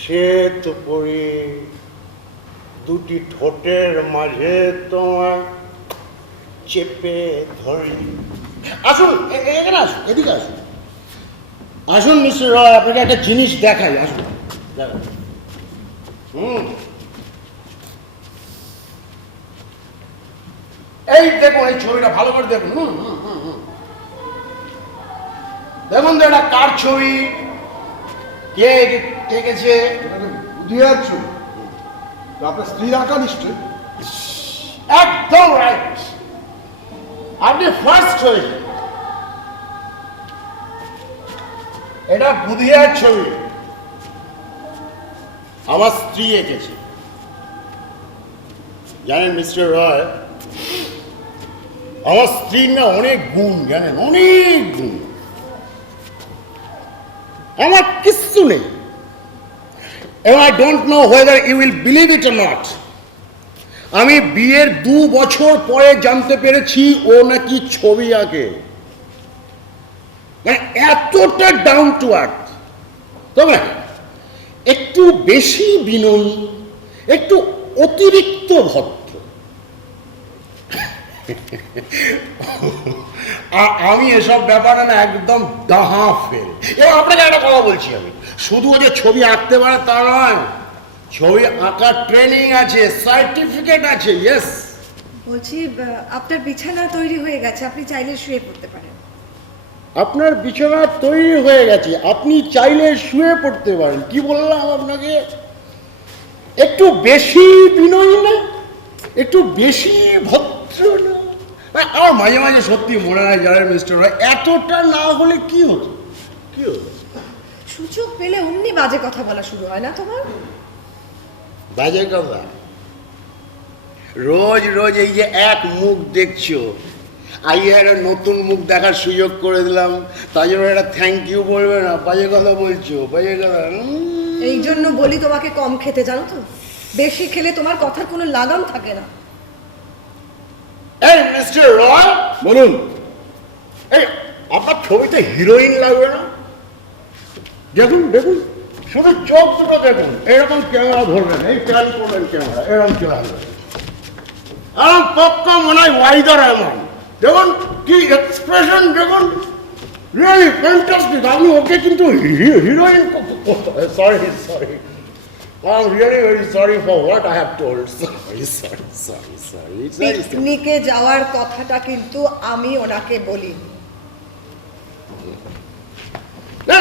শ্বেত পরি দুটি ঠোঁটের মাঝে তোমার চেপে ধরি। আসুন এখানে আসুন, এদিকে আসুন, আসুন মিস্টার রয়, আপনাকে একটা জিনিস দেখাই, আসুন দেখাই। এই দেখুন, এই ছবিটা ভালো করে দেখুন। দেখুন তো এটা কার ছবি, কে এঁকেছে? বুধিয়ার ছবি। তো আপনার স্ত্রীর আঁকা নিশ্চয়ই। একদম রাইট, আপনি ফার্স্ট হয়েছে। এটা বুধিয়ার ছবি, আমার স্ত্রী এঁকেছে। জানেন মিস্টার রয়, আমার স্ত্রীর না অনেক গুণ, জানেন, অনেক গুণ। আমার কিচ্ছু নেই। এবং I don't know whether you will believe it or not, আমি বিয়ের 2 বছর পরে জানতে পেরেছি ও নাকি ছবি আঁকে। মানে এতটা ডাউন টু আর্থ, তবে একটু বেশি বিনয়ী, একটু অতিরিক্ত ভদ্র। আমি এসব ব্যাপারে না একদম ডাহা ফেল। এবার আপনাকে একটা কথা বলছি, আমি শুধু যে ছবি আঁকতে পারে তা নয়, ছবি আঁকার ট্রেনিং আছে, সার্টিফিকেট আছে। ইয়েস, বলছি আপনার বিছানা তৈরি হয়ে গেছে, আপনি চাইলে শুয়ে পড়তে পারেন। আপনার বিছানা তৈরি হয়ে গেছে, আপনি চাইলে শুয়ে পড়তে পারেন। কি বললাম আপনাকে? একটু বেশি বিনয়ী না, একটু বেশি ভদ্র না? আমার মাঝে মাঝে সত্যি মনে হয়, জানেন মিস্টার রয়, এতটা না হলে কি হতো, কি হতো? সুযোগ পেলে অমনি বাজে কথা বলা শুরু হয় না তোমার? বাজে কথা? রোজ রোজ এই যে এক মুখ দেখছো, আগে একটা নতুন মুখ দেখার সুযোগ করে দিলাম, তাই জন্য একটা থ্যাংক ইউ বলবে না? বাজে কথা বলছো, বাজে কথা। এই জন্য বলি তোমাকে কম খেতে, জানো তো? বেশি খেলে তোমার কথার কোনো লাগাম থাকে না। এই মিস্টার রয়, বলুন। এই আপনার ছবিতে হিরোইন লাগবে না? দেখুন দেখুন, শুধু চোখ দুটো দেখুন, এরকম ক্যামেরা ধরবেন, এই ট্যান করবেন ক্যামেরা, এরকম চলে আসবে, আর পক্কা মনে হয় ওয়াইদার এমন দেখুন, কি এক্সপ্রেশন দেখুন, রিয়েলি ফ্যান্টাস্টিক। আপনি ওকে কিন্তু heroine, sorry sorry, I'm really very sorry for what I have told. Sorry. পিকনিকে যাওয়ার কথাটা কিন্তু আমি ওনাকে বলি। না,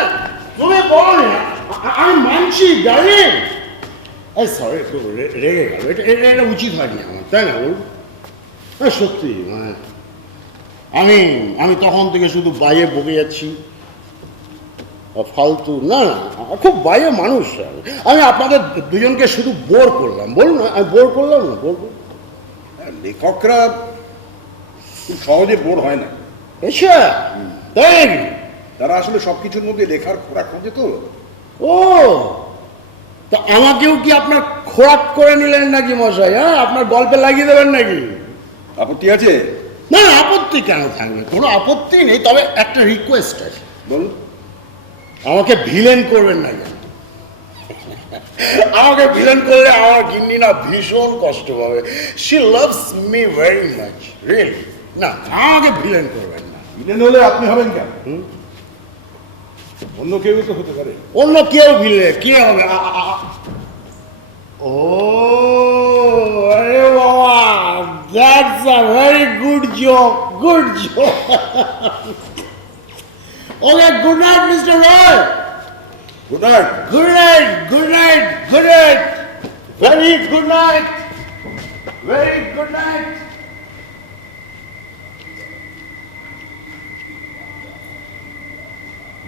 তুমি বলো না, আমি মানছি ডার্লিং। এই সরি, একটু রেগে গেল, এটা উচিত হয়নি আমার, তাই না বল? সত্যি মানে আমি তখন থেকে শুধু বাইরে বকে যাচ্ছি, ফালতু না, খুব বাইরে মানুষ। আমি আপনাদের দুজনকে শুধু বোর করলাম, বলুন না, আমি বোর করলাম না, বলবো লেখকরা খুব সহজে বোর হয় না, আচ্ছা তাই? তারা আসলে সবকিছুর মধ্যে লেখার খোরাক খোঁজে তো। ও, তা আমাকেও কি আপনার খোরাক করে নিলেন নাকি মশাই? হ্যাঁ, আপনার গল্পে লাগিয়ে দেবেন নাকি? আপত্তি আছে? না, আপত্তি কেন থাকবে, কোনো আপত্তি নেই, তবে একটা রিকোয়েস্ট আছে। বলুন। আমাকে ভিলেন করবেন না কেন? আমাকে ভিলেন করলে আমার গিন্নি না ভীষণ কষ্ট পাবে। She loves me very much, really. না, আমাকে ভিলেন করবেন না। ভিলেন হলে আপনি হবেন কেন? অন্য কেউ তো হতে পারে। অন্য কেউ ভিলে কে হবে? ও আরে বাবা, that's a very good joke, good joke. Okay, good night mister Roy. Good night. Good night, good night, good night. Very good night. Very good night.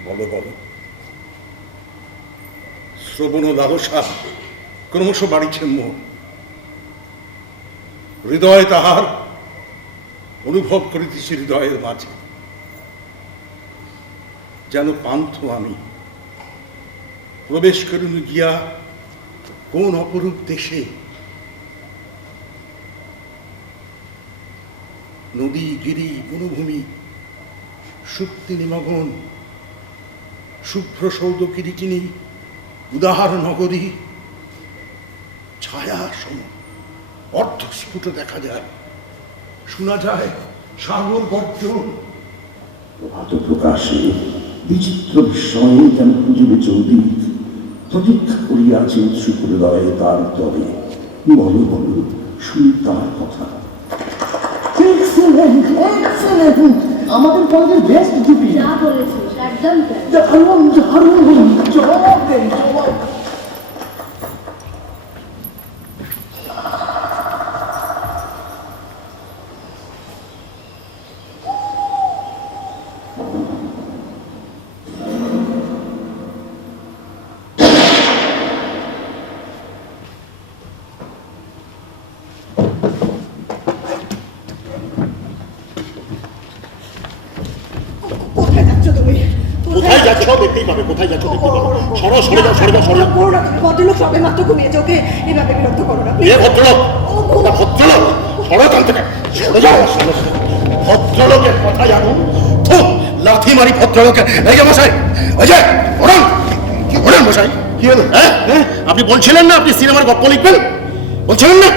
বলো বলো। শ্রবণ ও লালসা ক্রমশ বাড়িছে মোর, হৃদয় তাহার অনুভব করিতেছি হৃদয়ের মাঝে, যেন পান্থ আমি প্রবেশ করিল গিয়া কোন অপরূপ দেশে। নদী গিরি বনভূমি সুপ্তি নিমগ্ন, শুভ্র সৌদ কিরিটিনী উদার নগরী, ছায়া সম অর্ধস্ফুট দেখা যায়, শোনা যায় সাগর গর্জন। প্রভাত প্রকাশে বিচিত্র বিস্ময়ে যেন খুঁজিবে চৌদিক, প্রতীক্ষা করিয়াছে উৎসুক হৃদয়ে তার তরে। বলো বলো, শুনি তার কথা। এক্সেলেন্ট, এক্সেলেন্ট, আমাদের কলেজের বেস্ট ডিপি। যা বলেছিস একদম তাই। দারুণ দারুণ, জবাব দেন জবাব। কোথায় যাচ্ছ তুমি? কোথায় যাচ্ছ দেখতেই পাবে, কোথায় যাচ্ছ দেখতেই পাবে। সরো, সরে যাও, সরে যাও, সরে যাও। করো না তুমি, ভদ্রলোক সবে মাত্র ঘুমিয়েছে, ওকে এভাবে বিরক্ত করো না এ ভদ্রলোক, ওটা ভদ্রলোক, সরো এখান থেকে, সরে যাও। ভদ্রলোকের কথা জানো? লাথি মারি ভদ্রলোকে। এই যে মশাই, ওই যে ওরম ওরম মশাই, কি হলো? হ্যাঁ, আপনি বলছিলেন না আপনি সিনেমার গল্প লিখবেন, বলছিলেন না?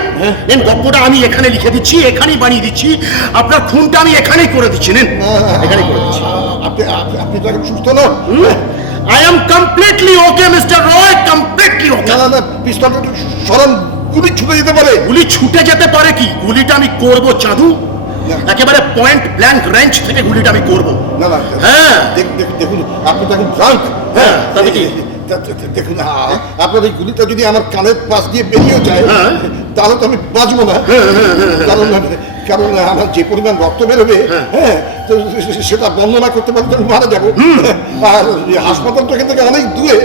নেন, গল্পটা আমি এখানে লিখে দিচ্ছি, এখানেই বানিয়ে দিচ্ছি, আপনার খুনটা আমি এখানেই করে দিচ্ছি, নেন, এখানেই করে দিচ্ছি। আপনি আপনি তো এখন সুস্থ নন। I am completely okay, Mr. Roy, completely okay. না না না, পিস্তলটা একটু সরান, গুলি ছুটে যেতে পারে। গুলি ছুটে যেতে পারে কি? গুলিটা আমি করব চাঁদু, একেবারে পয়েন্ট ব্ল্যাঙ্ক রেঞ্জ থেকে গুলিটা আমি করব। না না, হ্যাঁ। দেখুন আপনি তো এখন ড্রাঙ্ক। হ্যাঁ, তাতে কি? দেখুন আপনার এই গুলিটা যদি আমার কানের পাশ দিয়ে বেরিয়ে যায়, হ্যাঁ। তাহলে তো আমি বাঁচবো না। কারণ কারণ আমার যে পরিমাণ রক্ত বেরোবে, হ্যাঁ, তো সেটা বর্ণনা করতে পারলে আমি মারা যাবো। আর হাসপাতাল তো এখান থেকে অনেক দূরে,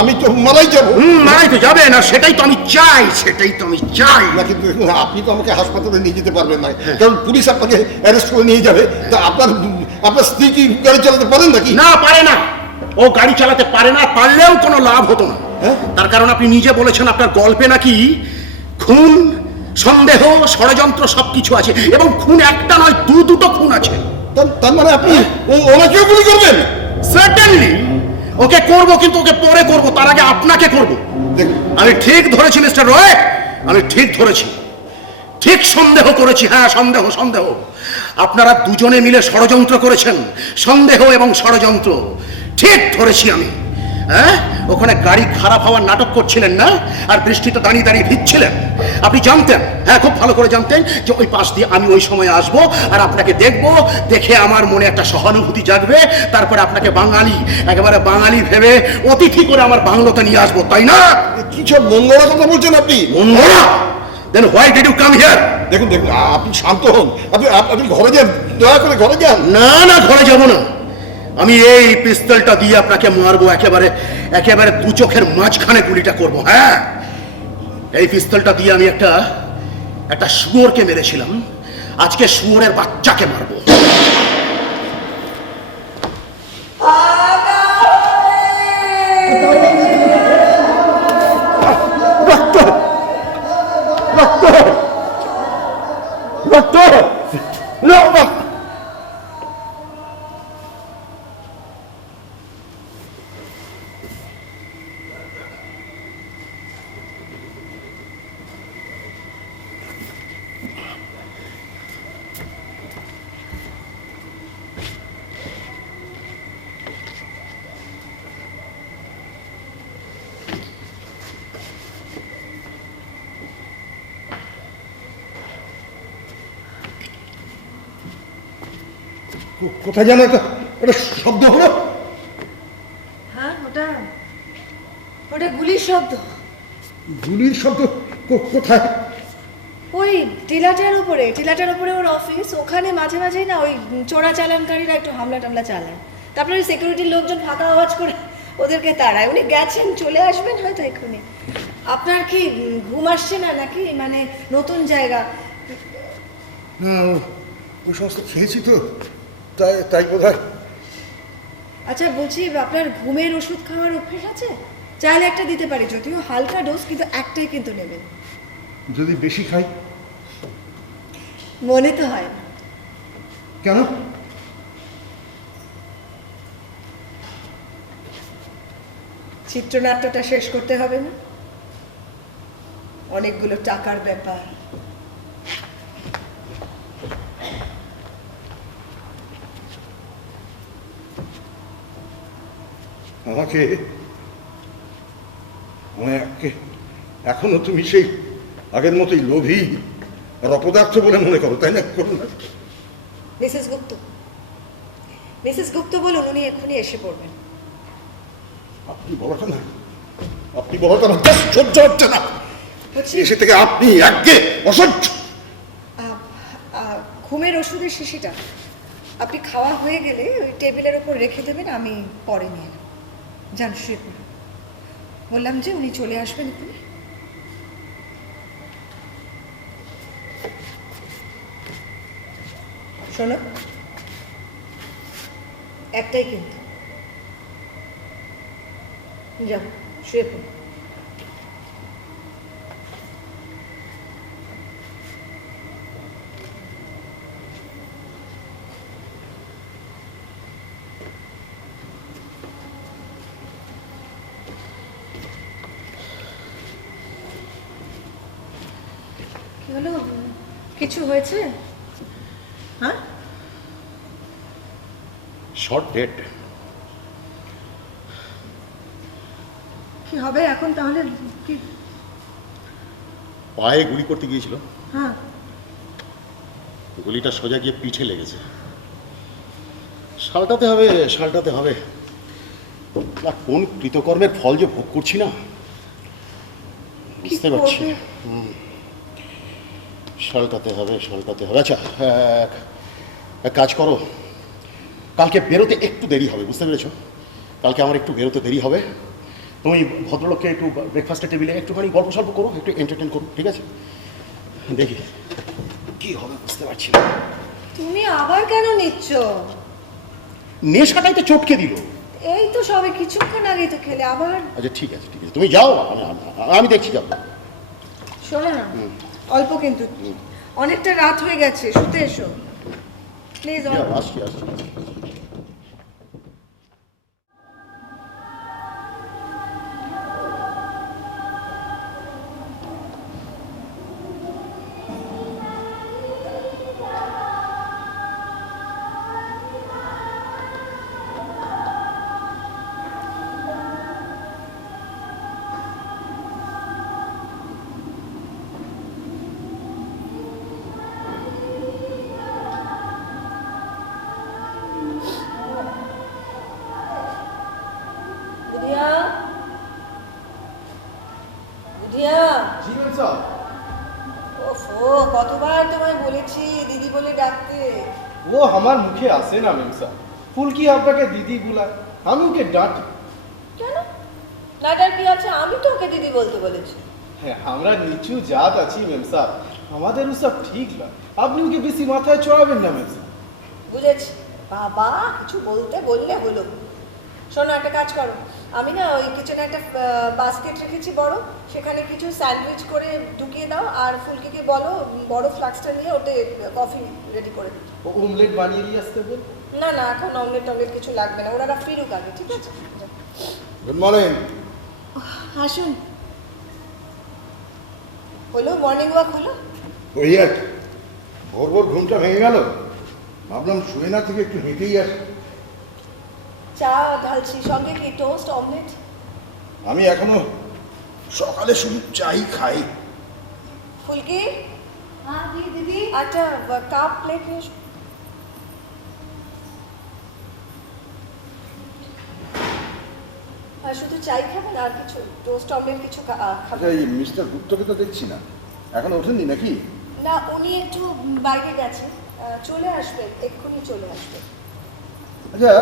আমি তো মারাই যাবো। মারাই তো যাবে না, সেটাই তো আমি চাই, সেটাই তো আমি চাই। না, কিন্তু আপনি তো আমাকে হাসপাতালে নিয়ে যেতে পারবেন না, কারণ পুলিশ আপনাকে অ্যারেস্ট করে নিয়ে যাবে। তা আপনার স্ত্রী কি গাড়ি চালাতে পারেন নাকি? না, পারে না, ও গাড়ি চালাতে পারে না, পারলেও কোনো লাভ হতো না। হ্যাঁ, তার কারণ আপনি নিজে বলেছেন আপনার গল্পে নাকি খুন, সন্দেহ, ষড়যন্ত্র সবকিছু আছে, এবং খুন একটা নয়, দুটো খুন আছে। তার মানে আপনি ওনাকেও গুলি করবেন? সার্টেনলি ওকে করব, কিন্তু ওকে পরে করব, তার আগে আপনাকে করব। দেখুন, আমি ঠিক ধরেছি মিস্টার রয়, আমি ঠিক ধরেছি, ঠিক সন্দেহ করেছি। হ্যাঁ, সন্দেহ সন্দেহ আপনারা দুজনে মিলে ষড়যন্ত্র করেছেন, সন্দেহ এবং ষড়যন্ত্র ঠিক ধরেছি আমি। হ্যাঁ, ওখানে গাড়ি খারাপ হওয়ার নাটক করছিলেন না, আর বৃষ্টিতে দাঁড়িয়ে দাঁড়িয়ে ভিজছিলেন। আপনি জানতেন, হ্যাঁ খুব ভালো করে জানতেন, যে ওই পাশ দিয়ে আমি ওই সময় আসবো আর আপনাকে দেখবো, দেখে আমার মনে একটা সহানুভূতি জাগবে, তারপরে আপনাকে বাঙালি, একেবারে বাঙালি ভেবে অতিথি করে আমার বাংলোতে নিয়ে আসবো, তাই না? কি সব মঙ্গলা কথা বলছেন আপনি? Mangala? Then why did you come here? দেখুন দেখুন, আপনি শান্ত হন, আপনি ঘরে যান, দয়া করে ঘরে যান। না না, ঘরে যাব না। আমি এই পিস্তলটা দিয়ে আপনাকে মারবো, একেবারে একেবারে দু চোখের মাঝখানে গুলিটা করব। হ্যাঁ, এই পিস্তলটা দিয়ে আমি একটা শুয়োরকে মেরেছিলাম, আজকে শুয়োরের বাচ্চাকে মারবো। কোথায় যেন একটা শব্দ হলো? হ্যাঁ, ওটা গুলির শব্দ। গুলির শব্দ? কোথায়? ওই টিলাটার উপরে ওর অফিস, ওখানে মাঝে মাঝেই না ওই চোরাচালানকারীরা একটু হামলা টামলা চালায়, তারপরে সিকিউরিটির লোকজন ফাঁকা আওয়াজ করে ওদেরকে তাড়ায়। উনি গেছেন, চলে আসবেন হয়তো এক্ষুনি। আপনার কি ঘুম আসছে না নাকি? মানে নতুন জায়গা। না, ওই সমস্ত খেয়েছি তো, তাই বোধহয়। আচ্ছা বলছি, আপনার ঘুমের ওষুধ খাওয়ার অভ্যেস আছে? চাইলে একটা দিতে পারি, যদিও হালকা ডোজ, কিন্তু একটাই কিন্তু নেবেন। যদি বেশি খাই? মনে তো হয় না। কেন? চিত্রনাট্যটা শেষ করতে হবে না? অনেকগুলো টাকার ব্যাপার। আমাকে এখনো তুমি সেই আগের মতোই লোভী আর অপদার্থ বলে মনে করো, তাই না? করুন না। মিসেস গুপ্ত বলুন, উনি এক্ষুনি এসে পড়বেন। আপনি বলাটা না, আমার সহ্য হচ্ছে না। এসে থেকে আপনি অসহ্য। ঘুমের ওষুধের শিশিটা আপনি খাওয়া হয়ে গেলে ওই টেবিলের ওপর রেখে দেবেন, আমি পরে নিয়ে নেব। যান, শুয়ে পড়ুন। বললাম যে উনি চলে আসবেন এক্ষুনি। শোনো, একটাই কিন্তু। যাও, শুয়ে পড়ুন। কি হলো? কিছু হয়েছে? হ্যাঁ, শর্ট ডেট। কি হবে এখন তাহলে? কি? পায়ে গুলি করতে গিয়েছিল, হ্যাঁ, গুলিটা সোজা গিয়ে পিঠে লেগেছে। সালটাতে হবে। আর কোন কৃতকর্মের ফল যে ভোগ করছি না, বুঝতে পারছি। সালটাতে হবে। আচ্ছা, এক কাজ করো, কালকে বেরোতে একটু দেরি হবে, বুঝতে পেরেছো? কালকে আমার একটু বেরোতে দেরি হবে। তুমি ভদ্রলোককে একটু ব্রেকফাস্টের টেবিলে একটুখানি গল্প সল্প করো, একটু এন্টারটেন করো, ঠিক আছে? দেখি কি হবে, বুঝতে পারছি না। তুমি আবার কেন নিচ্ছ? নেশাটাই তো চটকে দিল। এই তো সবে কিছুক্ষণ আগেই তো খেলে আবার। আচ্ছা ঠিক আছে ঠিক আছে, তুমি যাও, আমি দেখছি যাও। শোনো না, অল্প কিন্তু, অনেকটা রাত হয়ে গেছে, শুতে এসো প্লিজ। আসছি আসছি। বুধিয়া, বুধিয়া। जी मैम साहब। ওফো, কতবার তোমায় বলেছি দিদি বলে ডাকতে। वो हमार मुखे आसे ना मैम साहब। ফুলকি আপনাকে দিদি বুলায়, আমি ওকে ডাঁটি। কেন নাটার কি আছে? আমি তো ওকে দিদি বলতে বলেছি। হ্যাঁ, আমরা নিচু জাত আছি ম্যাম সাহেব, আমাদের ওসব ঠিক না। আপনি ওকে বেশি মাথায় চড়াবেন না ম্যাম সাহেব। বুঝেছি বাবা, কিছু বলতে বললে হলো। শোনো, একটা কাজ করো, আমি না ওই কিচেনে একটা বাস্কেট রেখেছি বড়, সেখানে কিছু স্যান্ডউইচ করে ঢুকিয়ে দাও, আর ফুলকিকে বলো বড় ফ্লাক্সটা নিয়ে ওতে কফি রেডি করে দিতে। ও অমলেট বানিয়ে নিয়ে আসতে বল। না না, এখন অমলেট টমলেট কিছু লাগবে না, ওনারা ফিরুক আগে, ঠিক আছে? যাও। Good morning. আসুন। হলো মর্নিং ওয়াক হলো? ওই আর কি, ভোর ভোর ঘুমটা ভেঙে গেল, ভাবলাম শুয়ে না থেকে একটু হেঁটেই আসি। চা ঢালছি, সঙ্গে কি টোস্ট অমলেট? আমি এখনো সকালে শুধু চাই খাই। ফুলকি, हाँ जी दीदी। একটা কাপ প্লেট নিয়ে এসো। আর শুধু চাই খাবেন আর কিছু টোস্ট অমলেট কিছু আচ্ছা, খাবেন? এই মিস্টার গুপ্তকে তো দেখছি না, এখন ওঠেননি নাকি? না, উনি একটু বাইরে গেছেন, চলে আসবে, এক্ষুনি চলে আসবে। আচ্ছা,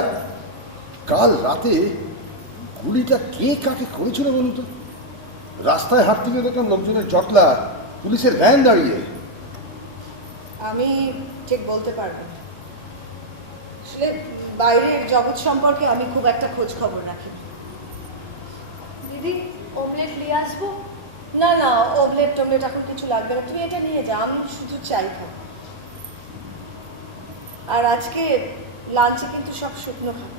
কাল রাতে গুলিটা কে কাকে করেছিল বলুন তো? রাস্তায় হাঁটতে গিয়ে দেখলাম লোকজনের জটলা, পুলিশের ভ্যান দাঁড়িয়ে। আমি ঠিক বলতে পারবো না, আসলে বাইরের জগৎ সম্পর্কে আমি খুব একটা খোঁজ খবর রাখি না। दीदी ऑमलेट ले आसबो? না না, অমলেট টমলেট এখন কিছু লাগবে না, তুমি এটা নিয়ে যাও, আমি শুধু চাই খাবো। আর আজকে লাঞ্চে কিন্তু সব শুকনো খাবো।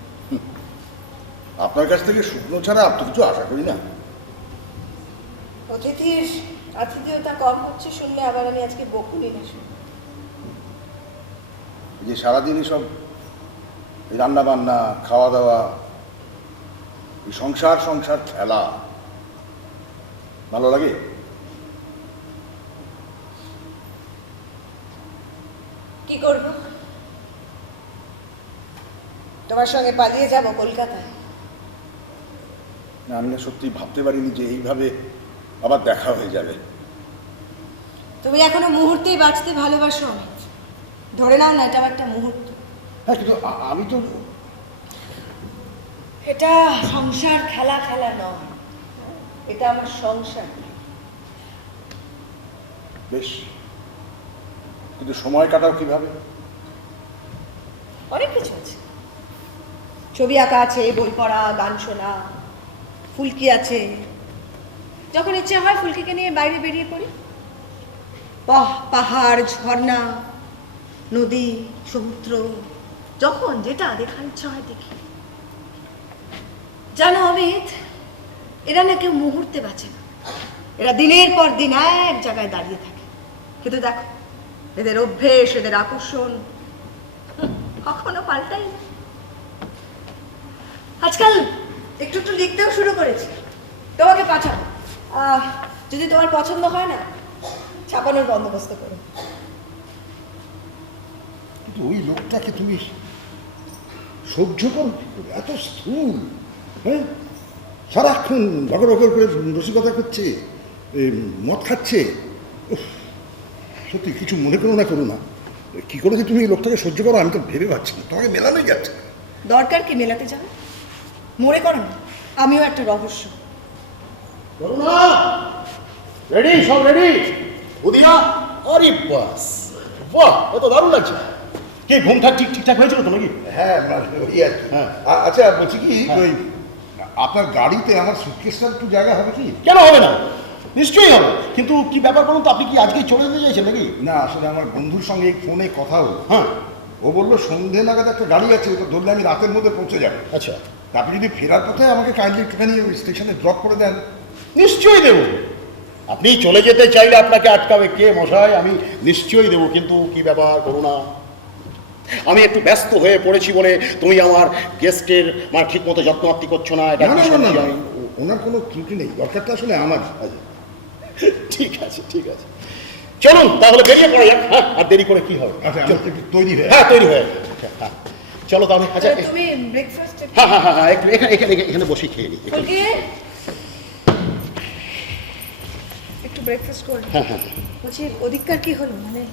আপনার কাছ থেকে শুকনো ছাড়া আর তো কিছু আশা করি না। অতিথির আতিথেয়তা কম হচ্ছে শুনলে আবার আমি আজকে বকুনি না শুনবো। এই যে সারাদিনই সব রান্না বান্না, খাওয়া দাওয়া, এই সংসার সংসার খেলা, ভালো লাগে? কি করবো? তোমার সঙ্গে পালিয়ে যাব কলকাতায়। না, আমি না সত্যি ভাবতে পারিনি যে এইভাবে আবার দেখা হয়ে যাবে। তুমি এখনো মুহূর্তেই বাঁচতে ভালোবাসো অমিত, ধরে নাও না এটাও একটা মুহূর্ত। হ্যাঁ, কিন্তু আমি তো এটা সংসার খেলা খেলা নয়, এটা আমার সংসার। বেশ, কিন্তু সময় কাটাও কিভাবে? অনেক কিছু আছে, ছবি আঁকা আছে, বই পড়া, গান শোনা, ফুলকি আছে। যখন ইচ্ছে হয় ফুলকিকে নিয়ে বাইরে বেরিয়ে পড়ি, পাহাড়, ঝর্ণা, নদী, সমুদ্র, যখন যেটা দেখার ইচ্ছা হয় দেখি। জানো অমিত, এরা না কেউ মুহূর্তে বাঁচে না, এরা দিনের পর দিন এক জায়গায় দাঁড়িয়ে থাকে। কিন্তু দেখো, এদের অভ্যেস, এদের আকর্ষণ কখনো পাল্টাই না। আজকাল একটু একটু লিখতেও শুরু করেছি, তোমাকে পাঠাবো। যদি তোমার পছন্দ হয় না, ছাপানোর বন্দোবস্ত করো। কিন্তু ওই লোকটাকে তুমি সহ্য করো কি করে? এত স্থূল, হ্যাঁ, সারাক্ষণ রগর রগর করে রসিকতা করছে, মদ খাচ্ছে। উফ, সত্যি কিছু মনে করো না, কি করে যে তুমি এই লোকটাকে সহ্য করো আমি তো ভেবে পাচ্ছি না, তোমাকে মেলানোই যাচ্ছে না। দরকার কি মেলাতে যাবে? মনে করো না আমিও একটা রহস্য। করুণা, রেডি, সব রেডি? বুধিয়া, আরে বাস, বাহ, কত দারুণ লাগছে। কে ঘুমটা ঠিকঠাক হয়েছিল তো নাকি? হ্যাঁ মানে ওই আর কি। হ্যাঁ। আচ্ছা বলছি কি ওই আপনার গাড়িতে আমার সুটকেসটার একটু জায়গা হবে কি? কেন হবে না, নিশ্চয়ই হবে। কিন্তু কি ব্যাপার বলুন তো, আপনি কি আজকেই চলে যেতে চাইছেন নাকি? না আসলে আমার বন্ধুর সঙ্গে এই ফোনে কথা হলো। হ্যাঁ। ও বললো সন্ধে নাগাদ একটা গাড়ি আছে, ওটা ধরলে আমি রাতের মধ্যে পৌঁছে যাবো। আচ্ছা, তা আপনি যদি ফেরার পথে আমাকে কাইন্ডলি একটুখানি ওই স্টেশনে ড্রপ করে দেন। নিশ্চয়ই দেবো। আপনি চলে যেতে চাইলে আপনাকে আটকাবে কে মশাই? আমি নিশ্চয়ই দেবো। কিন্তু কি ব্যাপার করুণা, আমি একটু ব্যস্ত হয়ে পড়েছি বলে তুমি আমার গেস্টের মানে ঠিক মতো যত্ন আত্তি করছো না, এটা না না কি না না সত্যি? না, আমি ওনার কোনো ত্রুটি নেই, দরকারটা আসলে আমার। ঠিক আছে, ঠিক আছে, চলুন তাহলে বেরিয়ে পড়া যাক। হ্যাঁ, আর দেরি করে কি হবে? আচ্ছা আমি একটু তৈরি হয়ে হ্যাঁ, তৈরি হয়ে হ্যাঁ, চলো তাহলে। আচ্ছা, তুমি ব্রেকফাস্ট হ্যাঁ হ্যাঁ হ্যাঁ, একটু এখানে বসে খেয়ে নিই। ফুলকি একটু ব্রেকফাস্ট কর। হ্যাঁ হ্যাঁ, বলছি ওদিককার কি হলো, মানে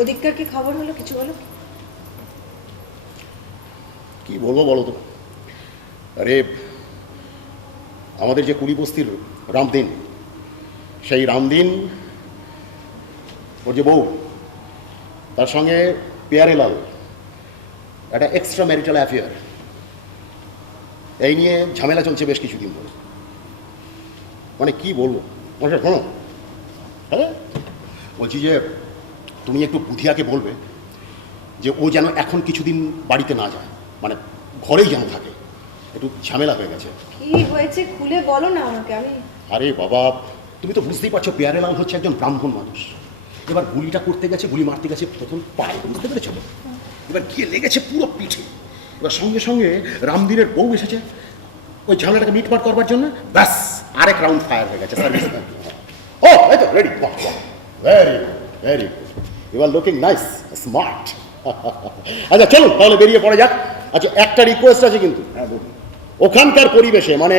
ওদিককার কি খবর হলো, কিছু বলো। কি বলবো বলো তো। আরে আমাদের যে কুড়ি বস্তির রামদিন, সেই রামদিন ওর যে বউ, তার সঙ্গে পেয়ারে লাল একটা এক্সট্রা ম্যারিটাল অ্যাফেয়ার, এই নিয়ে ঝামেলা চলছে বেশ কিছুদিন ধরে। মানে কি বলবো, মানে শোনো, হ্যাঁ বলছি যে তুমি একটু বুধিয়াকে বলবে যে ও যেন এখন কিছুদিন বাড়িতে না যায়, মানে ঘরেই যেন থাকে। একটু ঝামেলা হয়ে গেছে। কি হয়েছে খুলে বলো না আমাকে। আমি আরে বাবা, তুমি তো বুঝতেই পারছো, পেয়ারেলাল হচ্ছে একজন ব্রাহ্মণ মানুষ। এবার গুলিটা করতে গেছে, গুলি মারতে গেছে প্রথম পায়ে, বুঝতে পেরেছো? এবার গিয়ে লেগেছে পুরো পিঠে। এবার সঙ্গে সঙ্গে রামদিনের বউ এসেছে ওই ঝামেলাটাকে মিটমাট করবার জন্য। ব্যাস, আরেক রাউন্ড ফায়ার হয়ে গেছে। সার্ভিস ও এই তো ready. Very very good, you are looking nice, smart. আচ্ছা চলুন তাহলে বেরিয়ে পড়া যাক। আচ্ছা, একটা রিকোয়েস্ট আছে কিন্তু। হ্যাঁ বলুন। ওখানকার পরিবেশে মানে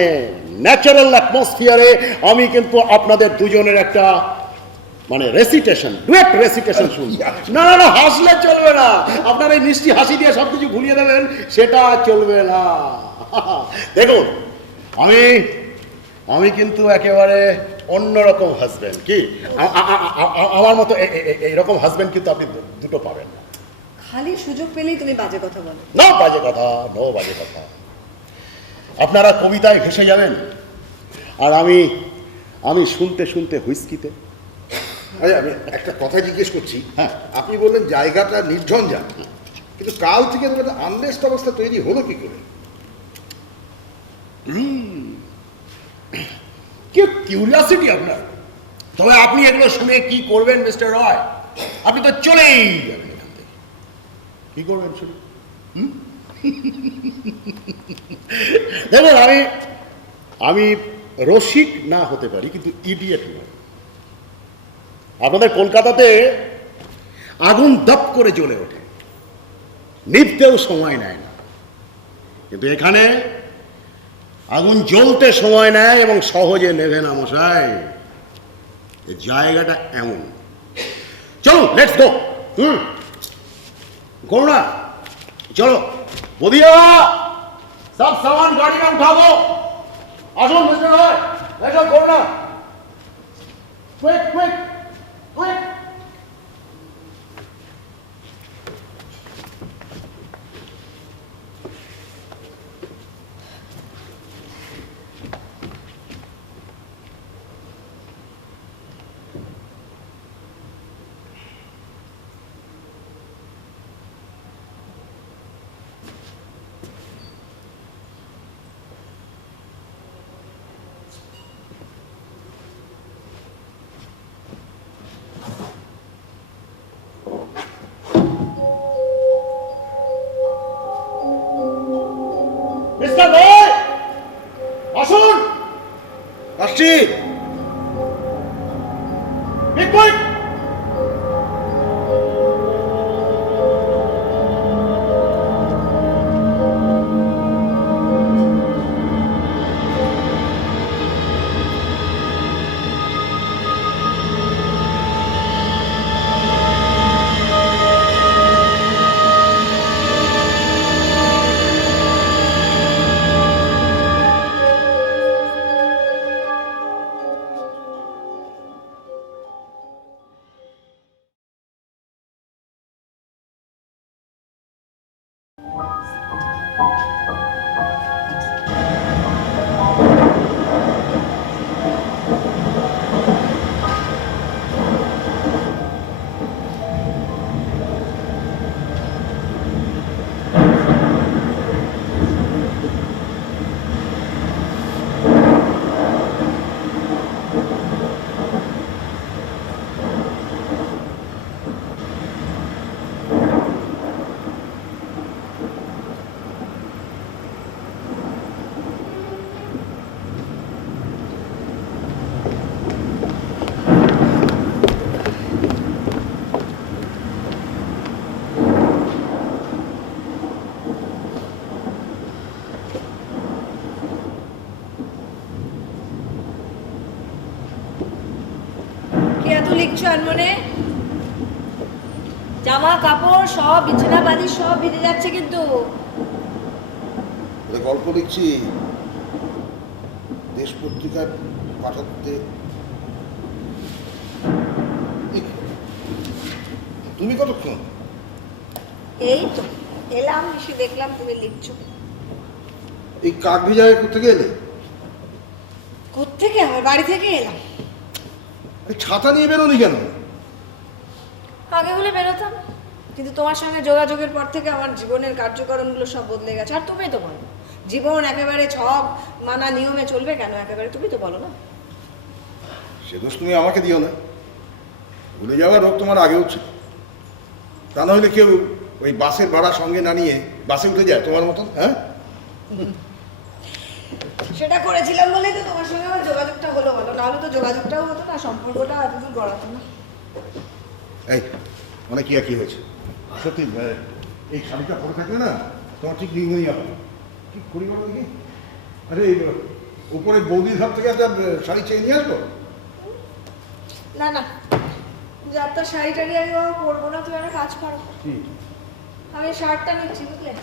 ন্যাচারাল অ্যাটমসফিয়ারে আমি কিন্তু আপনাদের দুজনের একটা মানে রেসিটেশন, ডুয়েট রেসিটেশন শুনবো। না না না, হাসলে চলবে না। আপনার এই মিষ্টি হাসি দিয়ে সব কিছু ভুলিয়ে দেবেন, সেটা চলবে না। দেখুন, আমি কিন্তু একেবারে অন্যরকম হাজবেন্ড। কি আমার মতো এইরকম হাজবেন্ড কিন্তু আপনি দুটো পাবেন না। খালি সুযোগ পেলেই তুমি বাজে কথা বলো। নো বাজে কথা, নো বাজে কথা। আপনারা কবিতায় ভেসে যাবেন, আর আমি শুনতে শুনতে হুইস্কিতে। আচ্ছা আমি একটা কথা জিজ্ঞেস করছি। হ্যাঁ। আপনি বললেন জায়গাটা নির্ঝঞ্ঝাট, কিন্তু কাল থেকে আনরেস্ট অবস্থা তৈরি হলো কি করে? কি কিউরিয়াসিটি আপনার। তবে আপনি এগুলো শুনে কি করবেন মিস্টার রয়? আপনি তো চলেই যাবেন এখান থেকে। কি করবেন শুনে? দেখুন, আমি রসিক না হতে পারি, কিন্তু ইডিয়েট নয়। আপনাদের কলকাতাতে আগুন দপ করে জ্বলে ওঠে, নিভতেও সময় নেয় না, কিন্তু এখানে আগুন জ্বলতে সময় নেয় এবং সহজে নেভে না মশাই। এই জায়গাটা এমন। চলো লেটস গো। করুণা চলো। বুধিয়া, সব সামান গাড়ি में उठा दो। আসুন মিস্টার রয়, এসো। করুণা, কুইক কুইক কুইক। মিস্টার রয়, আসুন। আসছি। Quick quick. কি এত লিখছো আনমনে? জামা কাপড় সব বিছানা বাদি সব ভিজে যাচ্ছে কিন্তু। গল্প লিখছি, দেশ পত্রিকায় পাঠাতে। তুমি কতক্ষণ? এই তো এলাম, এসে দেখলাম তুমি লিখছো। এই কাক ভিজায় করতে গেলে? কোত্থেকে হয়, বাড়ি থেকে এলাম। ছাতা নিয়ে বেরোনি কেন? আগে হলে বেরোতাম, কিন্তু তোমার সঙ্গে যোগাযোগের পর থেকে আমার জীবনের কার্যক্রমগুলো সব বদলে গেছে। আর তুমি তো বলো জীবন একেবারে ছক মানা নিয়মে চলবে কেন, একেবারে তুমি তো বলো না। সে দোষ তুমি আমাকে দিও না, ভুলে যাওয়ার রোগ তোমার আগেও ছিল। তা নইলে কেউ ওই বাসের ভাড়া সঙ্গে না নিয়ে বাসে উঠে যায় তোমার মতন? হ্যাঁ, সেটা করেছিলাম বলেই তো তোমার সঙ্গে আমার যোগাযোগটা হলো, বলো নাহলে তো যোগাযোগটাও হতো না, সম্পর্কটা এতদূর গড়াতো না। এই অনেক কি হয়েছে সত্যি। এই শাড়িটা পরে থাকলে না তোমার ঠিক নিয়ে নিয়ে হবে। ঠিক করি বলো দেখি। আরে উপরে বৌদির হাত থেকে একটা শাড়ি চেয়ে নিয়ে আসবো। না না, যাত্রা শাড়ি টাড়ি আমি পরবো না, তুমি একটা কাজ করো, আমি শার্টটা নিচ্ছি বুঝলে।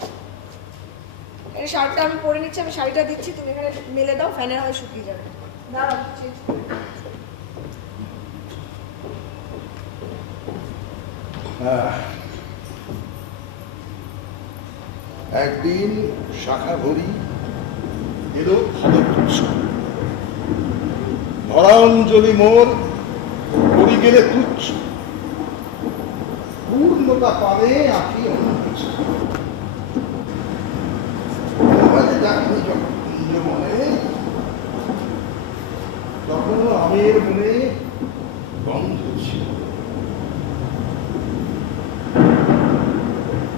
এই শার্টটা আমি পরে নিচ্ছি, আমি শাড়িটা দিচ্ছি, তুমি এখানে মেলে দাও, ফ্যানের হয় শুকিয়ে যাবে। দাঁড়াও একদিন শাখা ভরি এলো ভালোপুচ্ছ, ধরাঞ্জলি মোর করি গেলে তুচ্ছ, পূর্ণতা পাবে আঁকি অনুচ্ছ। ডাকনি যখন মনে, তখনও আমের মনে গন্ধ ছিল।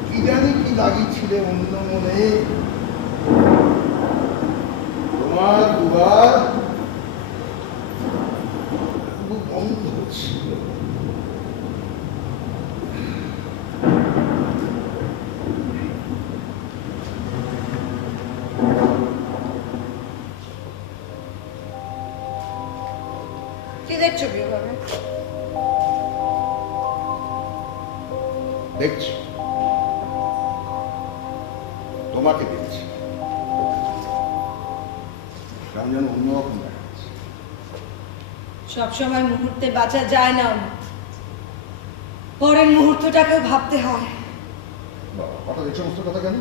কি জানি কি লাগিয়েছিলে অন্য মনে, তোমার দুবার বন্ধ ছিল। কি দেখছো প্রিয়ভাবে? দেখছি, তোমাকে দেখছি, কেমন যেন অন্যরকম দেখা যাচ্ছে। সবসময় মুহূর্তে বাঁচা যায় না, পরের মুহূর্তটাকেও ভাবতে হয়। হঠাৎ এই সমস্ত কথা কেন?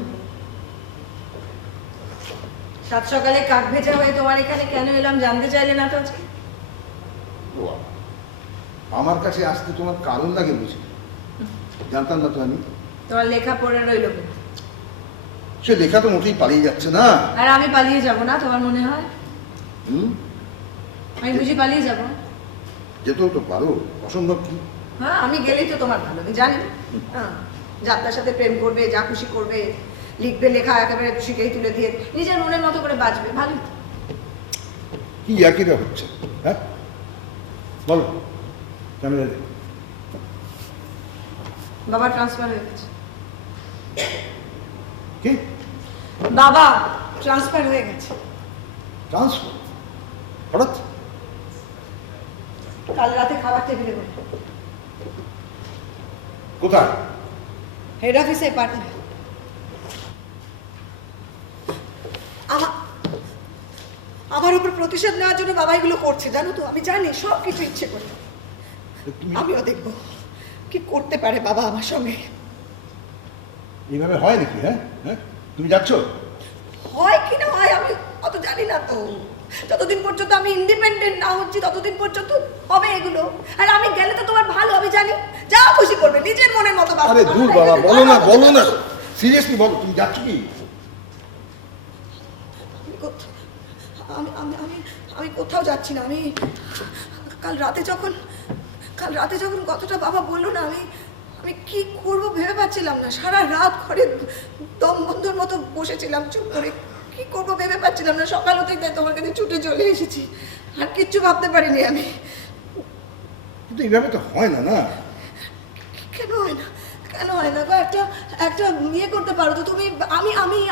সাত সকালে কাক ভেজা হয়ে তোমার এখানে কেন এলাম জানতে চাইলে না তো আজকে? আমার কাছে আসতে তোমার কারণ লাগে বুঝি? জানতাম না তো আমি। তোমার লেখা পড়ে রইল, সে লেখা তো মোটেই পালিয়ে যাচ্ছে না। আর আমি পালিয়ে যাব না তোমার মনে হয়? হুম, আমি বুঝি পালিয়ে যাব? যেতেও তো পারো, অসম্ভব কি? হ্যাঁ, আমি গেলেই তো তোমার ভালো, আমি জানি। হ্যাঁ, যাত্রার সাথে প্রেম করবে, যা খুশি করবে, লিখবে, লেখা একেবারে শিখেই তুলে দিয়ে নিজের মনের মতো করে বাঁচবে, ভালো। কি একইটা হচ্ছে? হ্যাঁ বলো, ক্যামেরা দে। বাবা ট্রান্সফার হয়ে গেছে। কি? বাবা ট্রান্সফার হয়ে গেছে। ট্রান্সফার? হঠাৎ? কাল রাতে খাবার টেবিলে বসে। কোথায়? হেড অফিসে পাঠায়। আমার উপর প্রতিশোধ নেওয়ার জন্য বাবা এগুলো করছে, জানো তো? আমি জানি সব কিছু ইচ্ছে করে। আমিও দেখবো কি করতে পারে বাবা আমার সঙ্গে। এইভাবে হয় নাকি? হ্যাঁ হ্যাঁ, তুমি যাচ্ছ? হয় কি না হয় আমি অত জানি না তো। যতদিন পর্যন্ত আমি ইন্ডিপেন্ডেন্ট না হচ্ছি ততদিন পর্যন্ত হবে এগুলো। আর আমি গেলে তো তোমার ভালো, আমি জানি। যা খুশি করবে, নিজের মনের মতো বাঁচবে। আরে দূর বাবা, বলো না বলো না, সিরিয়াসলি বলো, তুমি যাচ্ছ কি? আমি কোথাও যাচ্ছি না। আমি কাল রাতে যখন কথাটা বাবা বললো না, আমি কি করব ভেবে পাচ্ছিলাম না। সারা রাত ঘরে দম বন্ধুর মতো বসেছিলাম চুপ করে, কি করব ভেবে পাচ্ছিলাম না। সকাল হতেই তাই তোমার কাছে ছুটে চলে এসেছি, আর কিচ্ছু ভাবতে পারিনি আমি। কিন্তু এইভাবে তো হয় না। না কেন হয় না? কেন হয় না গো? একটা ইয়ে করতে পারো তো তুমি।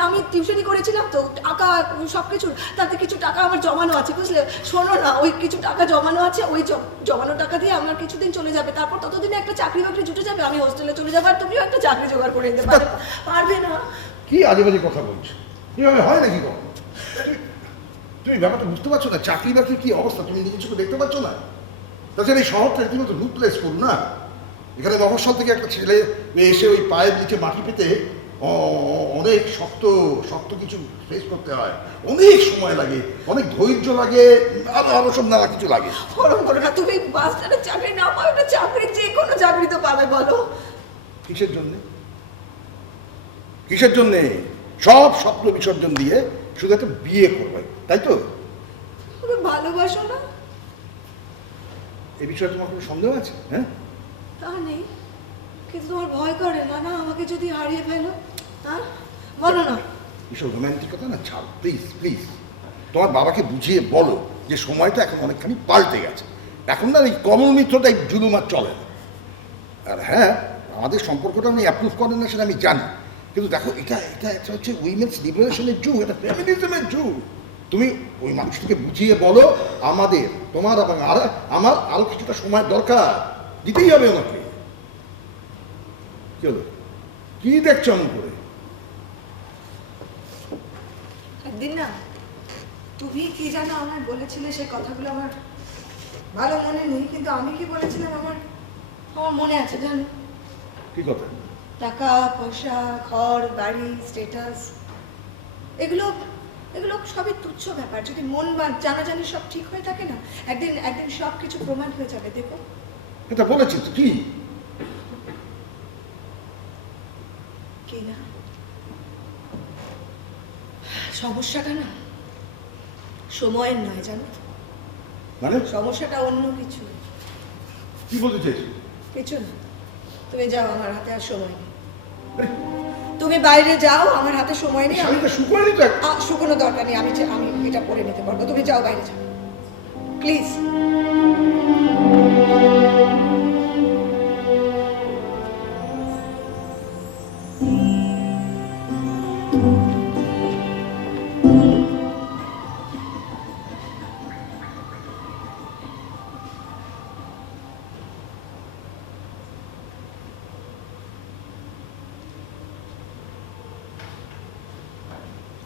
আমি টিউশনি করেছিলাম তো, টাকা সব কিছু, তাতে কিছু টাকা আমার জমানো আছে, বুঝলে? শোনো না, ওই কিছু টাকা জমানো আছে, ওই জমানো টাকা দিয়ে আমার কিছুদিন চলে যাবে। তারপর ততদিনে একটা চাকরি বাকরি জুটে যাবে, আমি হোস্টেলে চলে যাবো, আর তুমিও একটা চাকরি জোগাড় করে দিতে পারবে না? কি আজে বাজে কথা বলছো? এভাবে হয় নাকি কখন? তুমি ব্যাপারটা বুঝতে পারছো না? চাকরি বাকরি কি অবস্থা তুমি নিজে চোখে দেখতে পাচ্ছ না? তাছাড়া এই শহরটা রীতিমতো রুটলেস করুন না। এখানে মফস্বল থেকে একটা ছেলে এসে ওই পায়ের নিচে মাটি পেতে অনেক শক্ত শক্ত কিছু ফেস করতে হয়, অনেক সময় লাগে, অনেক ধৈর্য লাগে, আরো সব নানা কিছু লাগে। ওরম করো না, তুমি মাস্টারের চাকরি না পাও, একটা চাকরি, যে কোনো চাকরি তো পাবে, বলো। কিসের জন্যে? কিসের জন্যে? সব স্বপ্ন বিসর্জন দিয়ে শুধু একটা বিয়ে করবে, তাই তো? তুমি ভালোবাসো না? এ বিষয়ে তোমার কোনো সন্দেহ আছে? হ্যাঁ, তা নেই, কিন্তু তোমার ভয় করে না না আমাকে যদি হারিয়ে ফেলো? হ্যাঁ, বলো না। এসব রোম্যান্টিকতা না ছাড়ো, প্লিজ প্লিজ। তোমার বাবাকে বুঝিয়ে বলো যে সময়টা এখন অনেকখানি পাল্টে গেছে, এখন না এই কমল মিত্রটা এই জুলুম আর চলে না। আর হ্যাঁ, আমাদের সম্পর্কটা উনি অ্যাপ্রুভ করেন না সেটা আমি জানি, কিন্তু দেখো এটা এটা একটা হচ্ছে উইমেন্স লিবারেশনের যুগ, এটা ফেমিনিজমের যুগ। তুমি ওই মানুষটাকে বুঝিয়ে বলো আমাদের, তোমার এবং আমার আরো কিছুটা সময় দরকার, দিতেই হবে ওনাকে। কি হলো? কি দেখছো এমন করে? একদিন না তুমি কি জানো আমায় বলেছিলে, সে কথাগুলো আমার ভালো মনে নেই, কিন্তু আমি কি বলেছিলাম আমার মনে আছে জানো? কি কথা? টাকা পয়সা, ঘর বাড়ি, স্ট্যাটাস, এগুলো এগুলো সবই তুচ্ছ ব্যাপার। যদি মন বা জানাজানি সব ঠিক হয়ে থাকে না, একদিন সব কিছু প্রমাণ হয়ে যাবে, দেখো। এটা বলেছি তো, কি? কি না, সমস্যাটা না সময়ের নয়, জানো তো? মানে সমস্যাটা অন্য কিছু। কি বলতে চাইছি? কিছু না, তুমি যাও, আমার হাতে আর সময় নেই। তুমি বাইরে যাও, আমার হাতে সময় নেই। শাড়িটা শুকোয়নি তো? শুকনো দরকার নেই, আমি এটা পরে নিতে পারবো। তুমি যাও, বাইরে যাও প্লিজ।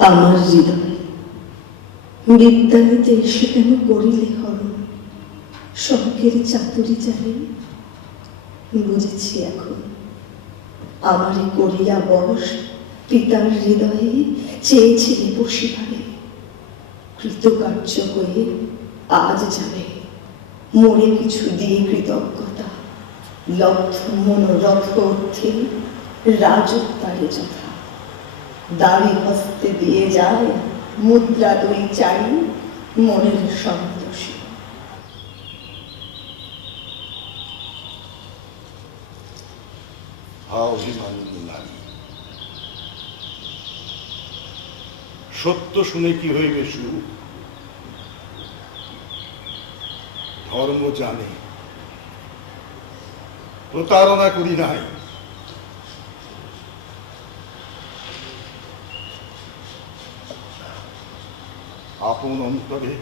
আমার হৃদয় বিদ্যালয়তে এসে কেন করিলে হরণ, শখের চাতুরি জানে বুঝেছি এখন। আমারে করিয়া বস পিতার হৃদয়ে চেয়েছিলে বসিবারে, কৃতকার্য হয়ে আজ যাবে মরে কিছু দিয়ে কৃতজ্ঞতা, লব্ধ মনোরথ অর্থে রাজত্বারে যথা। দাড়ি হস্তে দিয়ে যায় মুদ্রা দুই চাই মনের সন্তোষে। অভিমানী নারী, সত্য শুনে কি হইবে সুখ? ধর্ম জানে প্রতারণা করি নাই, আপন অন্তরে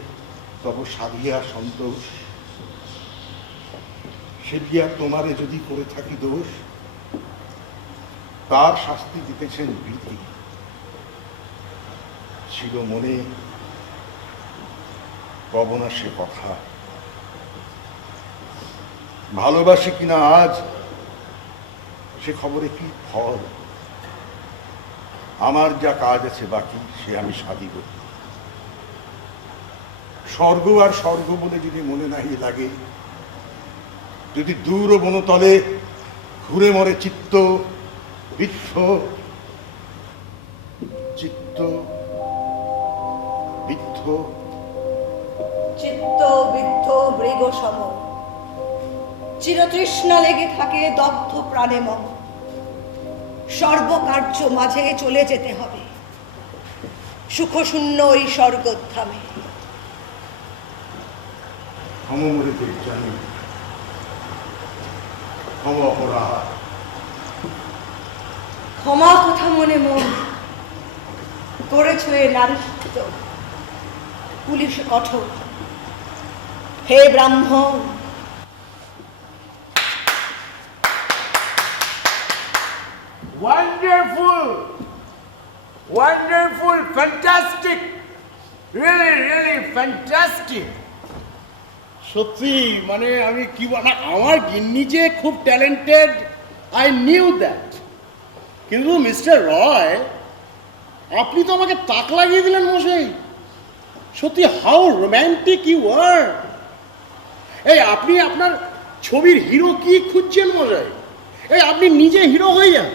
তব সাধিয়া সন্তোষ। সে বিয়া তোমারে যদি করে থাকি দোষ, তার শাস্তি দিতেছেন ভীতি। ছিল মনে কবনা সে কথা, ভালোবাসি কিনা আজ সে খবরে কি ফল। আমার যা কাজ আছে বাকি সে আমি সাধি করি। স্বর্গ আর স্বর্গ বলে যদি মনে নাহি লাগে, যদি দূর বনতলে ঘুরে মরে চিত্ত বৃদ্ধ চিত্ত বৃদ্ধ চিত্ত বিদ্ধ মৃগ সম, চিরতৃষ্ণা লেগে থাকে দগ্ধ প্রাণে মম। সর্বকার্য মাঝে চলে যেতে হবে সুখশূন্য ওই স্বর্গধামে। ক্ষম মরে জানি ক্ষম অপরাধ। ক্ষমা কথা মনে মন করেছ এ নারীত্ব পুলিশ কঠোর। হে ব্রাহ্মণ, Wonderful! Wonderful! Fantastic! Really, really fantastic! সত্যি মানে আমি কি বলা, আমার গিন্নি যে খুব ট্যালেন্টেড, আই নিউ দ্যাট। কিন্তু মিস্টার রয়, আপনি তো আমাকে তাক লাগিয়ে দিলেন মশাই। সত্যি হাউ রোম্যান্টিক ইউ আর। এই আপনি আপনার ছবির হিরো কি খুঁজছেন মশাই? এই আপনি নিজে হিরো হয়ে যান।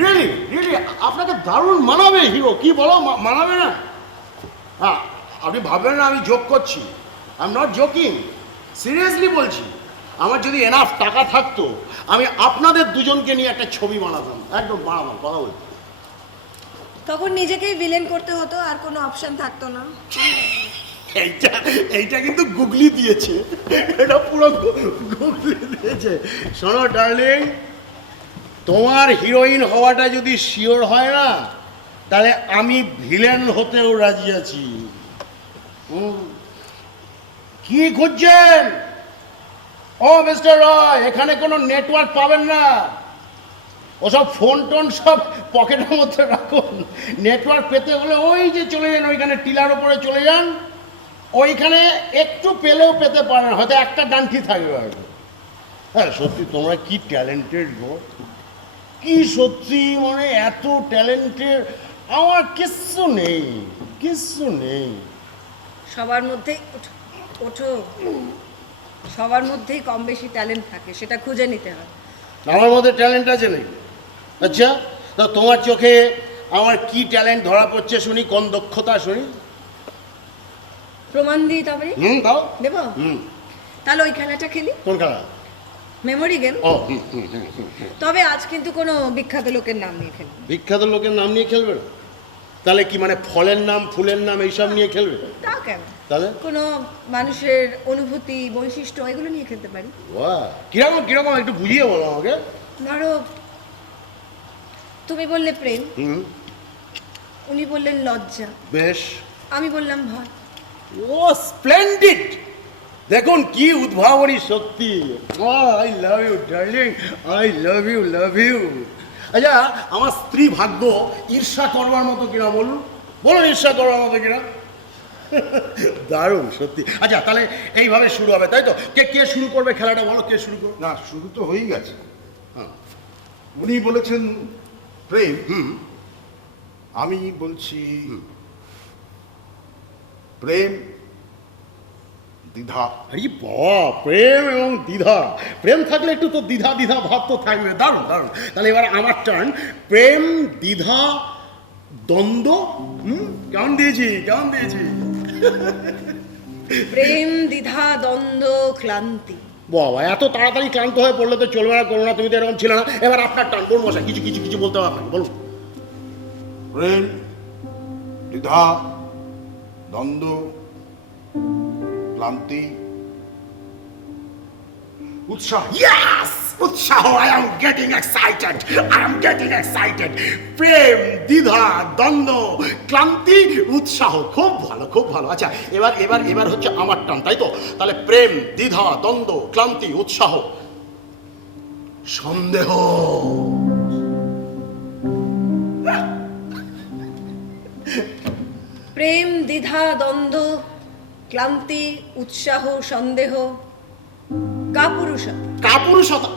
রিয়েলি রিয়েলি আপনাকে দারুণ মানাবে হিরো, কি বলো মানাবে না? হ্যাঁ, আপনি ভাববেন না আমি জোক করছি, I am not joking, seriously বলছি। আমার যদি এনাফ টাকা থাকতো আমি আপনাদের দুজনকে নিয়ে একটা ছবি বানাতাম, একদম বানাতাম, কথা বলছি। তখন নিজেকেই ভিলেন করতে হতো, আর কোনো অপশন থাকতো না। এইটা এইটা কিন্তু গুগলি দিয়েছে, এটা পুরো গুগলি দিয়েছে। শোনো ডার্লিং, তোমার হিরোইন হওয়াটা যদি শিওর হয় না, তাহলে আমি ভিলেন হতেও রাজি আছি। কি খুঁজছেন? ও মিস্টার রয়, এখানে কোনো নেটওয়ার্ক পাবেন না। ওসব ফোন টোন সব পকেটের মধ্যে রাখুন। নেটওয়ার্ক পেতে হলে ওই যে চলে যান, ওইখানে টিলার উপরে চলে যান, ওইখানে একটু পেলেও পেতে পারেন, হয়তো একটা ডান্টি থাকবে হয়তো। হ্যাঁ সত্যি তোমরা কি ট্যালেন্টেড গো, কি সত্যি মানে এত ট্যালেন্টেড। আমার কিচ্ছু নেই, কিচ্ছু নেই। সবার মধ্যেই ওঠো, সবার মধ্যেই কম বেশি ট্যালেন্ট থাকে, সেটা খুঁজে নিতে হয়। আমার মধ্যে ট্যালেন্ট আছে নাকি? আচ্ছা, তা তোমার চোখে আমার কি ট্যালেন্ট ধরা পড়ছে শুনি, কোন দক্ষতা শুনি? প্রমাণ দিই তবে? দাও। দেব? হুম। তাহলে ওই খেলাটা খেলি, কোন খেলা? Memory game. ও তবে আজ কিন্তু কোনো বিখ্যাত লোকের নাম নিয়ে খেলবো। বিখ্যাত লোকের নাম নিয়ে খেলবে না? তাহলে কি মানে ফলের নাম, ফুলের নাম এইসব নিয়ে খেলবে? তা কেন? তাহলে কোনো মানুষের অনুভূতি, বৈশিষ্ট্য, এগুলো নিয়ে খেলতে পারি। বাহ, কিরকম কিরকম একটু বুঝিয়ে বলো আমাকে। ধরো তুমি বললে প্রেম, হুম, উনি বললেন লজ্জা, বেশ। আমি বললাম ভয়। Oh splendid! দেখুন কি উদ্ভাবনী সত্যি। I love you darling, I love you, love you. আচ্ছা, আমার স্ত্রী ভাগ্য ঈর্ষা করবার মতো কিনা বলুন, বলুন ঈর্ষা করবার মতো কিনা? দারুণ সত্যি। আচ্ছা তাহলে এইভাবে শুরু হবে, তাই তো? কে কে শুরু করবে খেলাটা, বলো কে শুরু করবে? না, শুরু তো হয়েই গেছে। হ্যাঁ। উনি বলেছেন প্রেম, হুম। আমি বলছি প্রেম দ্বিধা। আরে বাবা, প্রেম এবং দ্বিধা। প্রেম থাকলে একটু তো দ্বিধা দ্বিধা ভাব তো থাকবে। দারুণ দারুণ। তাহলে এবার আমার টার্ন। প্রেম, দ্বিধা, দ্বন্দ্ব। কেমন দিয়েছি, কেমন দিয়েছি? প্রেম, দ্বিধা, দ্বন্দ্ব, ক্লান্তি। বাবা, এত তাড়াতাড়ি ক্লান্ত হয়ে পড়লে তো চলবে না, করো না, তুমি তো এরকম ছিল না। এবার আপনার টার্ন, বলুন মশাই, কিছু কিছু কিছু বলতে হবে আপনাকে, বলুন। প্রেম, দ্বিধা, দ্বন্দ্ব, ক্লান্তি, উৎসাহ। Yes! উৎসাহ! I am getting excited! I am getting excited! প্রেম, দ্বিধা, দ্বন্দ্ব, ক্লান্তি, উৎসাহ। খুব ভালো, খুব ভালো। আচ্ছা এবার এবার এবার হচ্ছে আমার টান, তাই তো? তাহলে প্রেম, দ্বিধা, দ্বন্দ্ব, ক্লান্তি, উৎসাহ, সন্দেহ। প্রেম, দ্বিধা, দ্বন্দ্ব, ক্লান্তি, উৎসাহ, সন্দেহ, কাপুরুষতা। কাপুরুষতা।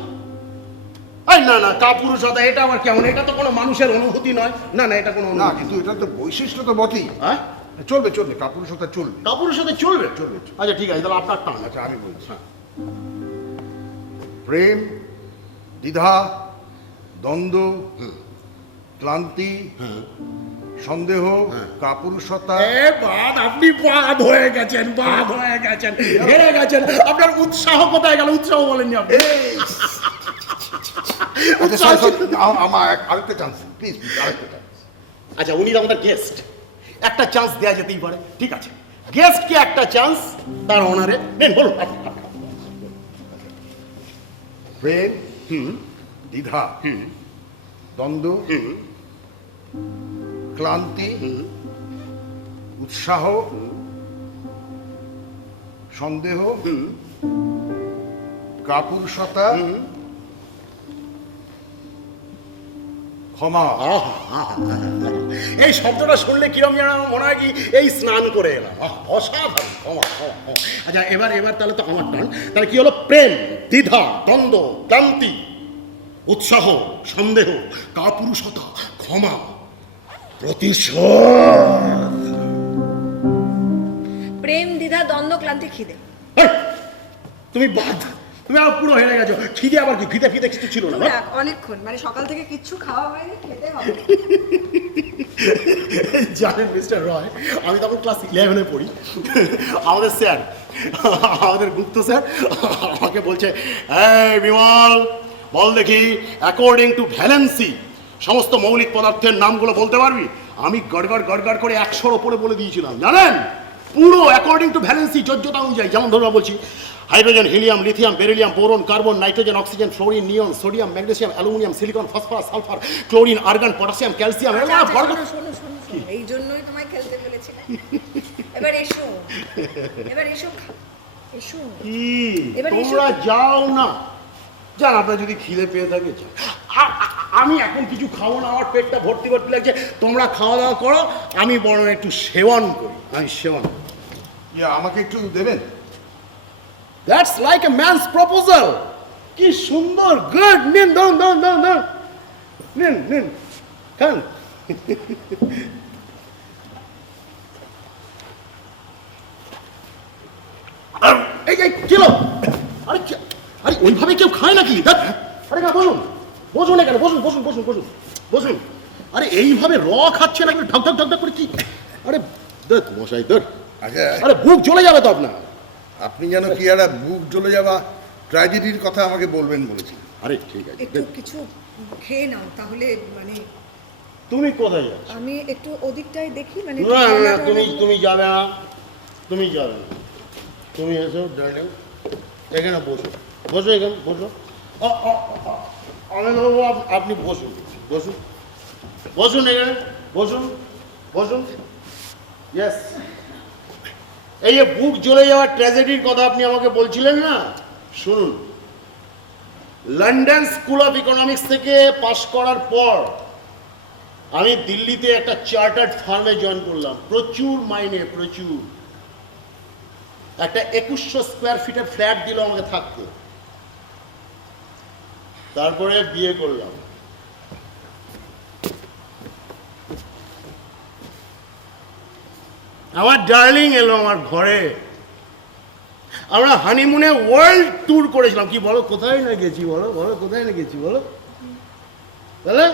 এই না না, কাপুরুষতা এটা আবার কেমন? এটা তো কোনো মানুষের অনুভূতি নয়। না না, এটা কোনো না অনুভূতি কিন্তু এটা তো বৈশিষ্ট্য তো বটেই। হ্যাঁ, চলবে চলবে, কাপুরুষতা চলবে। কাপুরুষতা চলবে চলবে। আচ্ছা ঠিক আছে, তাহলে আপনার টান। আচ্ছা আমি বলছি, প্রেম, দ্বিধা, দ্বন্দ্ব, ক্লান্তি, সন্দেহ, কাপুরুষতা। বাদ, আপনি বাদ হয়ে গেছেন, বাদ হয়ে গেছেন, হেরে গেছেন। আপনার উৎসাহ কোথায় গেল? উৎসাহ বলেননি আপনি। আচ্ছা sorry, sorry, আমার আরেকটা চান্স প্লিজ, আরেকটা চান্স। আচ্ছা, উনি আমাদের গেস্ট, একটা চান্স দেওয়া যেতেই পারে। ঠিক আছে, গেস্টকে একটা চান্স, তার অনারে নেন, বলুন আপনি। প্রেম, দ্বিধা, দ্বন্দ্ব, ক্লান্তি, উৎসাহ, সন্দেহ, কাপুরুষতা, ক্ষমা। এই শব্দটা শুনলে কিরম যেন মনে হয় কি এই স্নান করে এলাম। অসাধারণ, ক্ষমা ক্ষমা ক্ষমা। আচ্ছা এবার এবার তাহলে তো আমার টান। তাহলে কি হলো? প্রেম, দ্বিধা, দ্বন্দ্ব, ক্লান্তি, উৎসাহ, সন্দেহ, কাপুরুষতা, ক্ষমা, প্রতিশোধ। প্রেম, দ্বিধা, দ্বন্দ্ব, ক্লান্তি, খিদে। হেই, তুমি বাদ, তুমি আবার পুরো হেরে গেছো। খিদে আবার কি? খিদে ফিদে কিছু ছিল না। অনেকক্ষণ মানে সকাল থেকে কিচ্ছু খাওয়া হয়নি, খেতে হবে। জানেন মিস্টার রয়, আমি তখন ক্লাস 11-এ পড়ি। আমাদের স্যার, আমাদের গুপ্ত স্যার আমাকে বলছে, এই বিমল, বল দেখি অ্যাকর্ডিং টু ভ্যালেন্সি সমস্ত মৌলিক পদার্থের নামগুলো বলতে পারবি? আমি গড়গড় গড়গড় করে 100-র ওপরে বলে দিয়েছিলাম, জানেন, পুরো অ্যাকর্ডিং টু ভ্যালেন্সি, যোগ্যতা অনুযায়ী। যেমন ধরুন বলছি, hydrogen, helium, lithium, beryllium, boron, carbon, nitrogen, oxygen, fluorine, neon, sodium, magnesium, aluminium, silicon, phosphorus, sulphur, chlorine, argon, potassium, calcium. শোনো, এই জন্যই তোমায় খেলতে বলেছিলাম। এবার এসো, এবার এসো, এসো। কি এবার এসো। তোমরা যাও না, যান, আপনার যদি খিদে পেয়ে থাকে যান। আমি এখন কিছু খাবো না, আমার পেটটা ভর্তি ভর্তি লাগছে। তোমরা খাওয়া দাওয়া করো, আমি বরং একটু সেবন করি। আমি সেবন করি। আমাকে একটু দেবেন? That's like a man's proposal. কি সুন্দর, গুড। নিন, দাও দাও দাও দাও, নিন নিন, খান। এই এই কিলো, আরে আরে ওইভাবে কেউ খায় নাকি? আরে না, বসুন বসুন, এখানে বসুন বসুন বসুন বসুন বসুন। আরে এইভাবে খাচ্ছে নাকি ঢক ঢক ঢক ঢক করে? কি আরে দেখ মশাই, দেখ, আচ্ছা আরে বুক জ্বলে যাবে তো আপনার। আপনি যেন কি একটা বুক জ্বলে যাওয়া ট্র্যাজেডির কথা আমাকে বলবেন বলেছেন। আরে ঠিক আছে, একটু কিছু খেয়ে নাও, তাহলে মানে তুমি কোথায় যাচ্ছ? আমি একটু ওদিকটাই দেখি, মানে না না, তুমি যাবে না, তুমি যাবে না। তুমি এসো, ডাইনিং এখানে বসো, বসো এখানে বসো। আমি বলবো আপনি বসুন, বসুন বসুন, এখানে বসুন বসুন। ইয়েস, এই যে বুক জ্বলে যাওয়ার ট্র্যাজেডির কথা আপনি আমাকে বলছিলেন না, শুনুন। লন্ডন স্কুল অফ ইকোনমিক্স থেকে পাশ করার পর আমি দিল্লিতে একটা চার্টার্ড ফার্মে জয়েন করলাম। প্রচুর মাইনে, প্রচুর। একটা 2100 স্কোয়ার ফিটের ফ্ল্যাট দিল আমাকে থাকতে। তারপরে বিয়ে করলাম। আমার ডার্লিং এলো আমার ঘরে। আমরা হানিমুনে ওয়ার্ল্ড ট্যুর করেছিলাম। কি বলো, কোথায় না গেছি? বলো বলো, কোথায় না গেছি বলো তাহলে?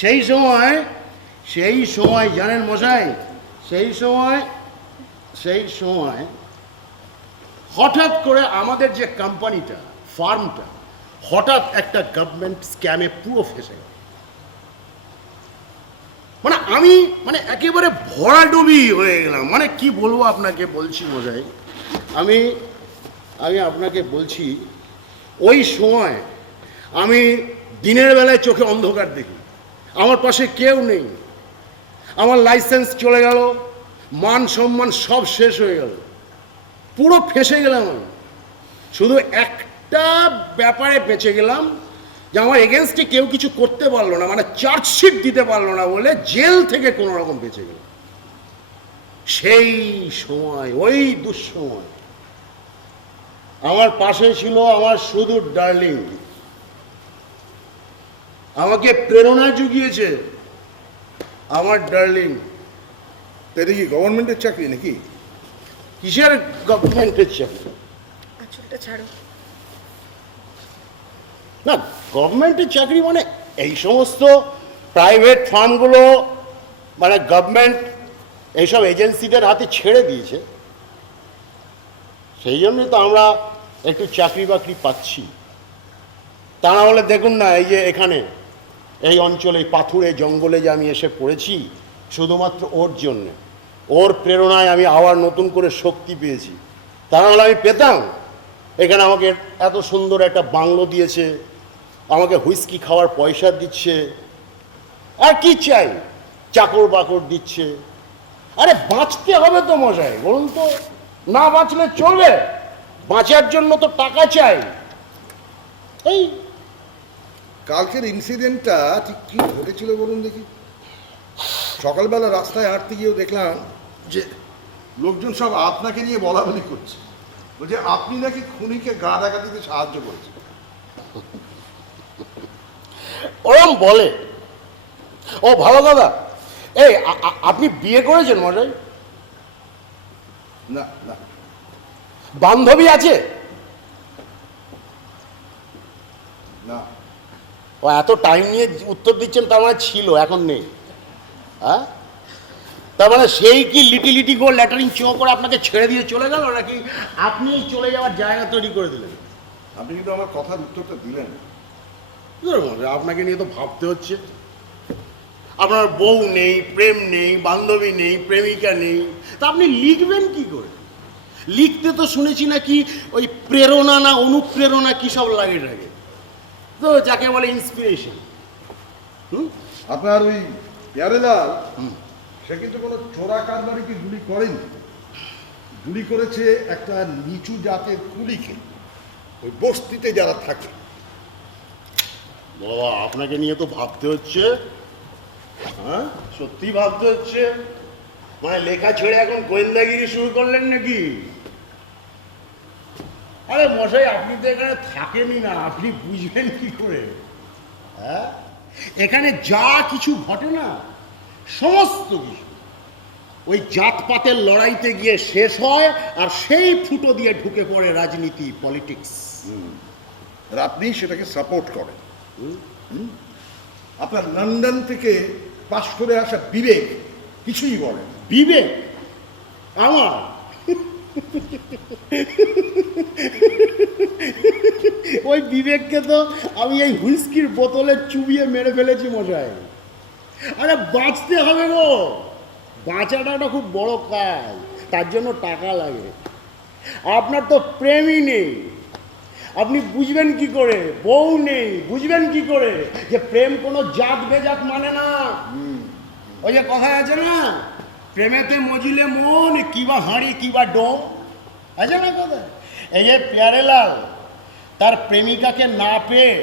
সেই সময় জানেন মশাই, সেই সময় হঠাৎ করে আমাদের যে কোম্পানিটা, ফার্মটা, হঠাৎ একটা গভর্নমেন্ট স্ক্যামে পুরো ফেসে গেল। মানে আমি একেবারে ভরাডুবি হয়ে গেলাম। মানে কি বলবো আপনাকে, বলছি মশাই, আমি আপনাকে বলছি, ওই সময় আমি দিনের বেলায় চোখে অন্ধকার দেখি। আমার পাশে কেউ নেই, আমার লাইসেন্স চলে গেল, মান সম্মান সব শেষ হয়ে গেল, পুরো ফেঁসে গেলাম আমি। শুধু একটা ব্যাপারে বেঁচে গেলাম, যে আমার এগেনস্টে কেউ কিছু করতে পারলো না, মানে চার্জশিট দিতে পারলো না বলে জেল থেকে কোনো রকম বেঁচে গেল। সেই সময়, ওই দুঃসময়, আমার পাশে ছিল আমার শুধু ডার্লিং, আমাকে প্রেরণা জুগিয়েছে আমার ডার্লিং। এটা কি গভর্নমেন্টের চাকরি নাকি? কিসের গভর্নমেন্টের চাকরি? আঁচলটা ছাড়ো। না, গভর্নমেন্টের চাকরি মানে এই সমস্ত প্রাইভেট ফার্মগুলো মানে গভর্নমেন্ট এইসব এজেন্সিদের হাতে ছেড়ে দিয়েছে, সেই জন্যই তো আমরা একটু চাকরি বাকরি পাচ্ছি। তা না হলে দেখুন না, এই যে এখানে এই অঞ্চলে এই পাথুরে জঙ্গলে যে আমি এসে পড়েছি, শুধুমাত্র ওর জন্যে, ওর প্রেরণায় আমি আবার নতুন করে শক্তি পেয়েছি। তা না হলে আমি পেতাম? এখানে আমাকে এত সুন্দর একটা বাংলো দিয়েছে, আমাকে হুইস্কি খাওয়ার পয়সা দিচ্ছে, আর কি চাই, চাকর বাকর দিচ্ছে। আরে বাঁচতে হবে তো মশাই, বলুন তো, না বাঁচলে চলবে? বাঁচার জন্য তো টাকা চাই। এই কালকের ইনসিডেন্টটা ঠিক কি ঘটেছিল বলুন দেখি। সকালবেলা রাস্তায় হাঁটতে গিয়েও দেখলাম যে লোকজন সব আপনাকে নিয়ে বলা বলি করছে, বলছে আপনি নাকি খুনিকে গা ঢাকা দিতে সাহায্য করেছেন। ওরম বলে? ও ভালো দাদা, এই আপনি বিয়ে করেছেন মশাই? না না, বান্ধবী আছে? না। ও এত টাইম নিয়ে উত্তর দিচ্ছেন, তার মানে ছিল, এখন নেই। হ্যাঁ, তার মানে সেই কি লিটি লিটি করে ল্যাটারিং চো করে আপনাকে ছেড়ে দিয়ে চলে গেল, নাকি আপনি চলে যাওয়ার জায়গা তৈরি করে দিলেন? আপনি কিন্তু আমার কথার উত্তরটা দিলেন না। আপনাকে নিয়ে তো ভাবতে হচ্ছে। আপনার বউ নেই, প্রেম নেই, বান্ধবী নেই, প্রেমিকা নেই, তা আপনি লিখবেন কি করে? লিখতে তো শুনেছি নাকি ওই প্রেরণা না অনুপ্রেরণা কি সব লাগে থাকে, তো যাকে বলে ইন্সপিরেশন। আপনার ওই প্যারেলাল সে কিন্তু কোনো চোরা কারবারিকে গুলি করেনি, গুলি করেছে একটা নিচু জাতের কুলিকে, ওই বস্তিতে যারা থাকে। বাবা, আপনাকে নিয়ে তো ভাবতে হচ্ছে। হ্যাঁ, সত্যি ভাবতে হচ্ছে। মানে লেখা ছেড়ে এখন গোয়েন্দাগিরি শুরু করলেন নাকি? আরে মশাই, আপনি তো এখানে থাকেনই না, আপনি বুঝবেন কি করে? হ্যাঁ, এখানে যা কিছু ঘটে না, সমস্ত কিছু ওই জাতপাতের লড়াইতে গিয়ে শেষ হয়, আর সেই ফুটো দিয়ে ঢুকে পড়ে রাজনীতি, পলিটিক্স। আর আপনি সেটাকে সাপোর্ট করেন। আপনার লন্ডন থেকে পাশ করে আসা বিবেক কিছুই বলেন। বিবেক আমার? ওই বিবেককে তো আমি এই হুইস্কির বোতলে চুবিয়ে মেরে ফেলেছি মশাই। আরে বাঁচতে হবে গো, বাঁচাটা একটা খুব বড় কাজ, তার জন্য টাকা লাগে। আপনার তো প্রেমই নেই, আপনি বুঝবেন কি করে? বউ নেই, বুঝবেন কি করে যে প্রেম কোনো জাত বেজাত মানে না? ওই যে কথায় আছে না, প্রেমেতে মজিলে মন, কিবা হাঁড়ি কিবা ডোম, আছে না কথা? এই যে প্যারেলাল তার প্রেমিকাকে না পেয়ে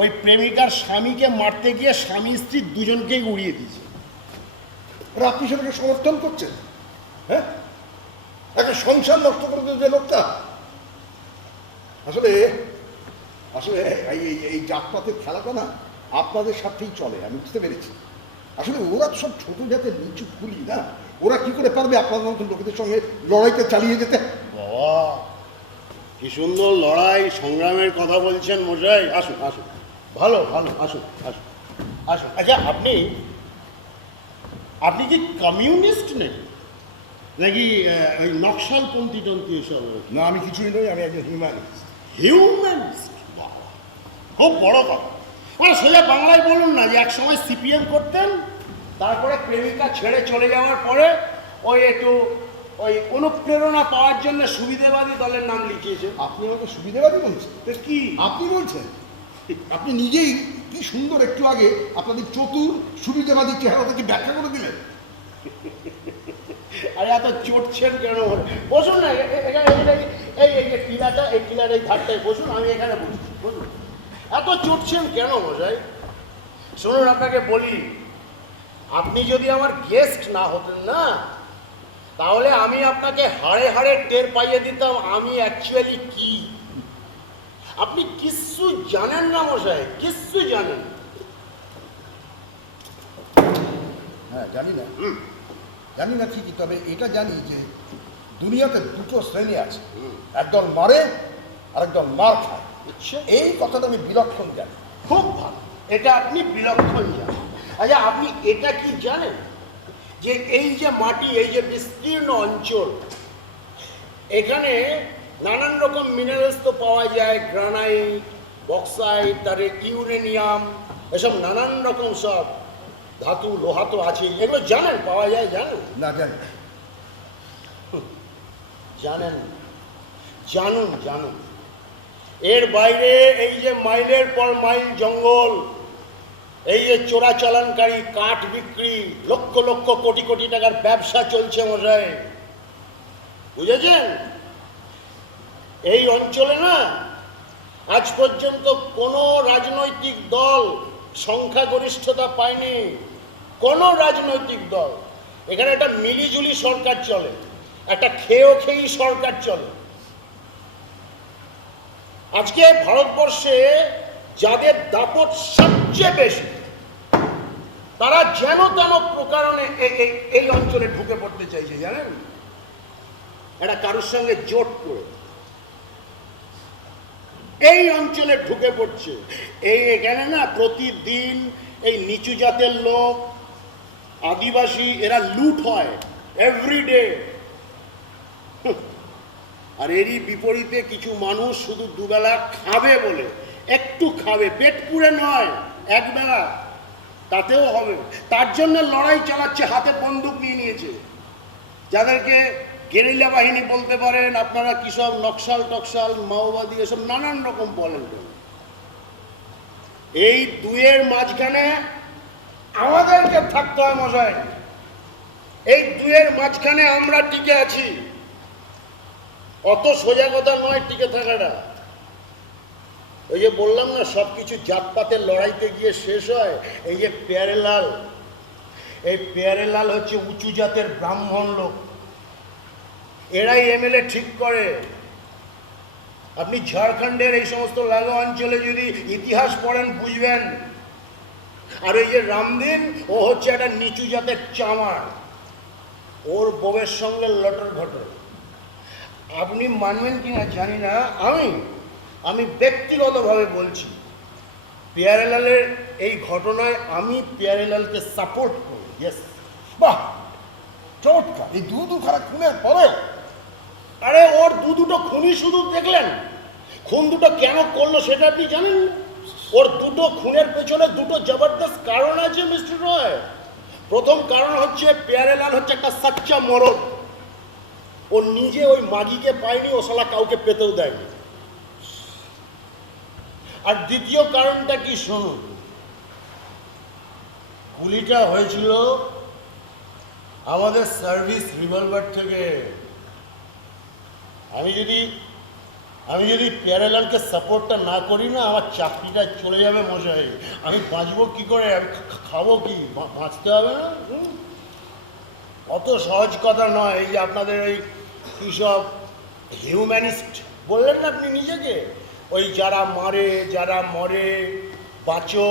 ওই প্রেমিকার স্বামীকে মারতে গিয়ে স্বামী স্ত্রী দুজনকেই উড়িয়ে দিয়েছে। আর আপনি সেটাকে সমর্থন করছেন? হ্যাঁ, একটা সংসার নষ্ট করে দিল যে লোকটা। আসলে আসলে এই জাতপাতের খেলাটা না আপনাদের সাথেই চলে, আমি বুঝতে পেরেছি। আসলে ওরা সব ছোট জাতের নিচু কুলি না, ওরা কি করে পারবে আপনাদের মতন লোকেদের সঙ্গে লড়াইটা চালিয়ে যেতে? বাবা, কি সুন্দর লড়াই সংগ্রামের কথা বলছেন মশাই। আসুন আসুন, ভালো ভালো, আসুন আসুন আসুন। আচ্ছা, আপনি কি কমিউনিস্ট নাকি ওই নকশালপন্থী টন্থী এসব? না, আমি কিছুই নই, আমি একজন হিউম্যানিস্ট। হিউম্যানিস্ট? খুব বড় কথা। মানে সোজা বাংলায় বলুন না যে এক সময় সিপিএম করতেন, তারপরে প্রেমিকা ছেড়ে চলে যাওয়ার পরে ওই একটু ওই অনুপ্রেরণা পাওয়ার জন্য সুবিধাবাদী দলের নাম লিখিয়েছে। আপনি আমাকে সুবিধাবাদী বলছেন? তো কি আপনি বলছেন? আপনি নিজেই কি সুন্দর একটু আগে আপনাদের চতুর সুবিধাবাদী চেহারা থেকে ব্যাখ্যা করে দিলেন। আরে এত চটছেন কেন? বসুন না এখানে, এই যে টিলাটা, এই টিলার এই ধারটায় বসুন, আমি এখানে বসছি, বসুন। এত চটছেন কেন মশাই? শুনুন, আপনাকে বলি, আপনি যদি আমার গেস্ট না হতেন না, তাহলে আমি আপনাকে হাড়ে হাড়ে টের পাইয়ে দিতাম আমি অ্যাকচুয়ালি কি। আপনি কিচ্ছু জানেন না মশাই, কিচ্ছু জানেন। জানি না জানি না ঠিকই, তবে এটা জানি যে দুনিয়াতে দুটো শ্রেণী আছে, একদল মারে আর একদল মার খায়। আচ্ছা, এই কথাটা আমি বিলক্ষণ জানি। খুব ভালো, এটা আপনি বিলক্ষণ জানেন। আচ্ছা, আপনি এটা কি জানেন যে এই যে মাটি, এই যে বিস্তীর্ণ অঞ্চল, এখানে নানান রকম মিনারেলস তো পাওয়া যায়, গ্রানাইট, বক্সাইট, তার ইউরেনিয়াম, এসব নানান রকম সব ধাতু, লোহা তো আছে, এগুলো জানেন পাওয়া যায়? জানেন? না জানি। জানেন? জানুন জানুন। এর বাইরে এই যে মাইলের পর মাইল জঙ্গল, এই যে চোরাচালানকারী, কাঠ বিক্রি, লক্ষ লক্ষ কোটি কোটি টাকার ব্যবসা চলছে মশাই, বুঝেছেন? এই অঞ্চলে না আজ পর্যন্ত কোনো রাজনৈতিক দল সংখ্যাগরিষ্ঠতা পায়নি, কোনো রাজনৈতিক দল। এখানে একটা মিলিজুলি সরকার চলে, একটা খেয়েই সরকার চলে। আজকে ভারতবর্ষে যাদের দাপট সবচেয়ে বেশি, তারা যেন তেন প্রকারণে এই অঞ্চলে ঢুকে পড়তে চাইছে, জানেন? এটা কারোর সঙ্গে জোট করে এই অঞ্চলে ঢুকে পড়ছে। এখানে না প্রতিদিন এই নিচু জাতের লোক, আদিবাসী, এরা লুট হয় এভরিডে। আর এরই বিপরীতে কিছু মানুষ শুধু দুবেলা খাবে বলে, একটু খাবে, পেট পুড়ে নয়, একবেলা, তাতেও হবে, তার জন্য লড়াই চালাচ্ছে, হাতে বন্দুক নিয়ে নিয়েছে, যাদেরকে গেরিলা বাহিনী বলতে পারেন আপনারা, কি সব নকশাল টকশাল, মাওবাদী, এসব নানান রকম বলেন। এই দুয়ের মাঝখানে আমাদেরকে থাকতে হয় মশাই, এই দুয়ের মাঝখানে আমরা টিকে আছি। অত সোজা কথা নয় টিকে থাকাটা। ওই যে বললাম না, সবকিছু জাতপাতের লড়াইতে গিয়ে শেষ হয়। এই যে প্যারেলাল, এই প্যারেলাল হচ্ছে উঁচু জাতের ব্রাহ্মণ লোক, এরাই এমএলএ ঠিক করে। আপনি ঝাড়খণ্ডের এই সমস্ত লাগোয়া অঞ্চলে যদি ইতিহাস পড়েন বুঝবেন। আর এই যে রামদিন, ও হচ্ছে একটা নিচু জাতের চামার, ওর বউয়ের সঙ্গে লটর ঘটর। আপনি মানবেন কিনা জানি না, আমি ব্যক্তিগতভাবে বলছি, প্যারেলালের এই ঘটনায় আমি প্যারেলালকে সাপোর্ট করি। ইয়েস। বাহ, চমৎকার। এই দু খারাপ খুনের পরেও আরে ওর দুটো খুনই শুধু দেখলেন, খুন দুটো কেন করলো সেটা আপনি জানেন? ওর দুটো খুনের পেছনে দুটো জবরদস্ত কারণ আছে মিস্টার রয়। প্রথম কারণ হচ্ছে প্যারেলাল হচ্ছে একটা সাচ্চা মরদ, ও নিজে ওই মাগিকে পায়নি, ও শালা কাউকে পেতেও দেয়নি। আর দ্বিতীয় কারণটা কি শুনুন, গুলিটা হয়েছিল আমাদের সার্ভিস রিভলভার থেকে। আমি যদি প্যারেলালকে সাপোর্টটা না করি না, আমার চাকরিটা চলে যাবে মশাই। আমি বাঁচবো কি করে, আমি খাবো কি, বাঁচতে হবে না? অত সহজ কথা নয়। এই যে আপনাদের ওই কী সব হিউম্যানিস্ট বললেন না আপনি নিজেকে, ওই যারা মারে, যারা মরে, বাঁচো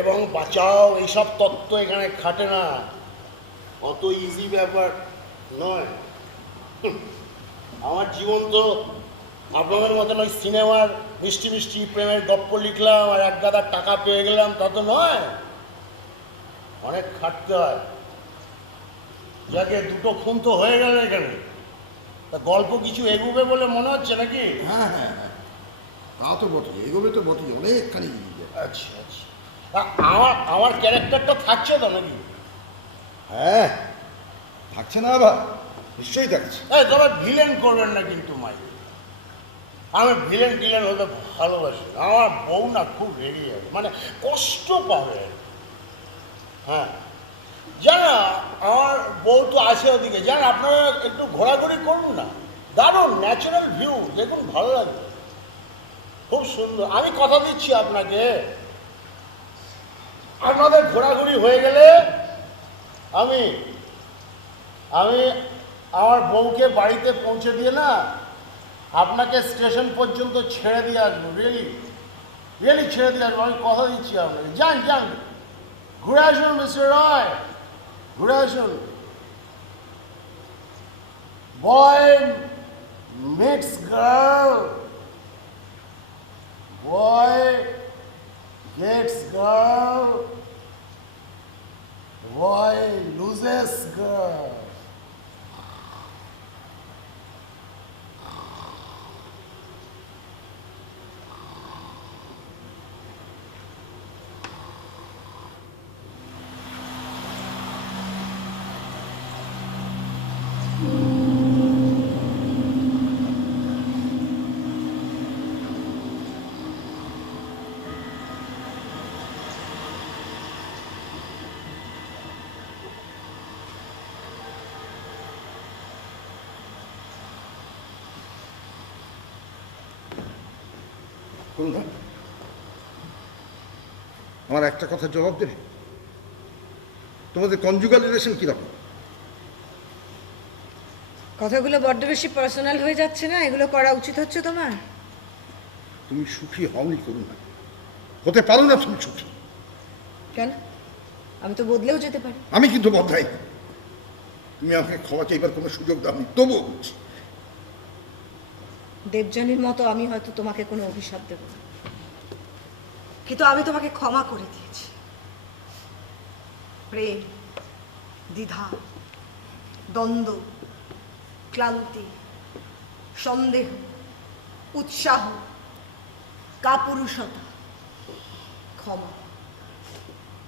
এবং বাঁচাও, এইসব তত্ত্ব এখানে খাটে না। অত ইজি ব্যাপার নয়। আমার জীবন তো আপনাদের মতন ওই সিনেমার মিষ্টি মিষ্টি প্রেমের গপ্প লিখলাম আর এক গাদার টাকা পেয়ে গেলাম, তা তো নয়। অনেক খাটতে হয়। যাকে দুটো খুন তো হয়ে গেল এখানে, তা গল্প কিছু এগোবে বলে মনে হচ্ছে নাকি? হ্যাঁ হ্যাঁ হ্যাঁ, তা তো বটে, এগোবে তো বটে, অনেকখানি। আচ্ছা আচ্ছা, আমার ক্যারেক্টারটা থাকছে তো নাকি? হ্যাঁ, থাকছে না আবার? নিশ্চয়ই থাকছে। তবে ভিলেন করবেন না কিন্তু মাই। আমি ভিলেন হতে ভালোবাসি। আমার বউ না খুব রেডি হবে, মানে কষ্ট পাবে। হ্যাঁ জানা, আমার বউ তো আছে ওদিকে, জান আপনারা একটু ঘোরাঘুরি করুন না, দারুণ ন্যাচারাল ভিউ দেখুন, ভালো লাগবে, খুব সুন্দর। আমি কথা দিচ্ছি আপনাকে, আপনাদের ঘোরাঘুরি হয়ে গেলে আমি আমার বউকে বাড়িতে পৌঁছে দিয়ে না আপনাকে স্টেশন পর্যন্ত ছেড়ে দিয়ে আসবো। রিয়েলি ছেড়ে দিয়ে আসবো, আমি কথা দিচ্ছি আপনাকে। যান ঘুরে আসুন মিস্টার রয়। ঘুরে আসুন। বয় মিটস গার্ল, বয় গেটস গার্ল, বয় লুজেস গার্ল। করুণা, আমার একটা কথা জবাব দেবে? তোমাদের কনজুগাল রিলেশন কিরকম? কথাগুলো বড্ড বেশি পার্সোনাল হয়ে যাচ্ছে না? এগুলো করা উচিত হচ্ছে তোমার? তুমি সুখী হওনি করুণা, হতে পারো না তুমি সুখী। কেন? আমি তো বদলেও যেতে পারি। আমি কিন্তু বদলাই না। তুমি আমাকে ক্ষমা চাইবার কোনো সুযোগ দাওনি, তবুও বলছি। দেবযানীর মতো আমি হয়তো তোমাকে কোনো অভিশাপ দেব না, কিন্তু আমি তোমাকে ক্ষমা করে দিয়েছি। প্রেম, দ্বিধা, দ্বন্দ্ব, ক্লান্তি, সন্দেহ, উৎসাহ, কাপুরুষতা, ক্ষমা।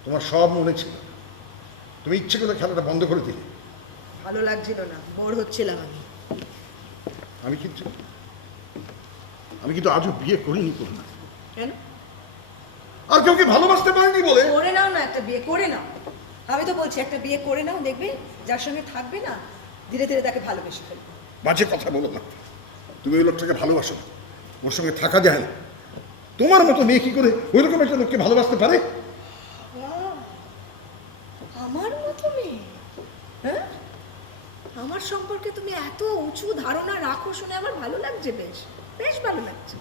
তোমার সব মনে ছিল, তুমি ইচ্ছে করে খেলাটা বন্ধ করে দিলে। ভালো লাগছিল না, বোর হচ্ছিলাম আমি কিন্তু আজও বিয়ে করিনি করুণা। কেন? আর কেউকে ভালোবাসতে পারিনি বলে। করে নাও না, একটা বিয়ে করে নাও। আমি তো বলছি একটা বিয়ে করে নাও, দেখবে যার সঙ্গে থাকবে না ধীরে ধীরে তাকে ভালোবেসে ফেলবে। বাজে কথা বলো না, তুমি ওই লোকটাকে ভালোবাসো না, ওর সঙ্গে থাকা যায় না। তোমার মতো মেয়ে কি করে ওই রকম একটা লোককে ভালোবাসতে পারে? আমার মতো মেয়ে? হ্যাঁ, আমার সম্পর্কে তুমি এত উঁচু ধারণা রাখো শুনে আমার ভালো লাগছে, বেশ বেশ ভালো লাগছে।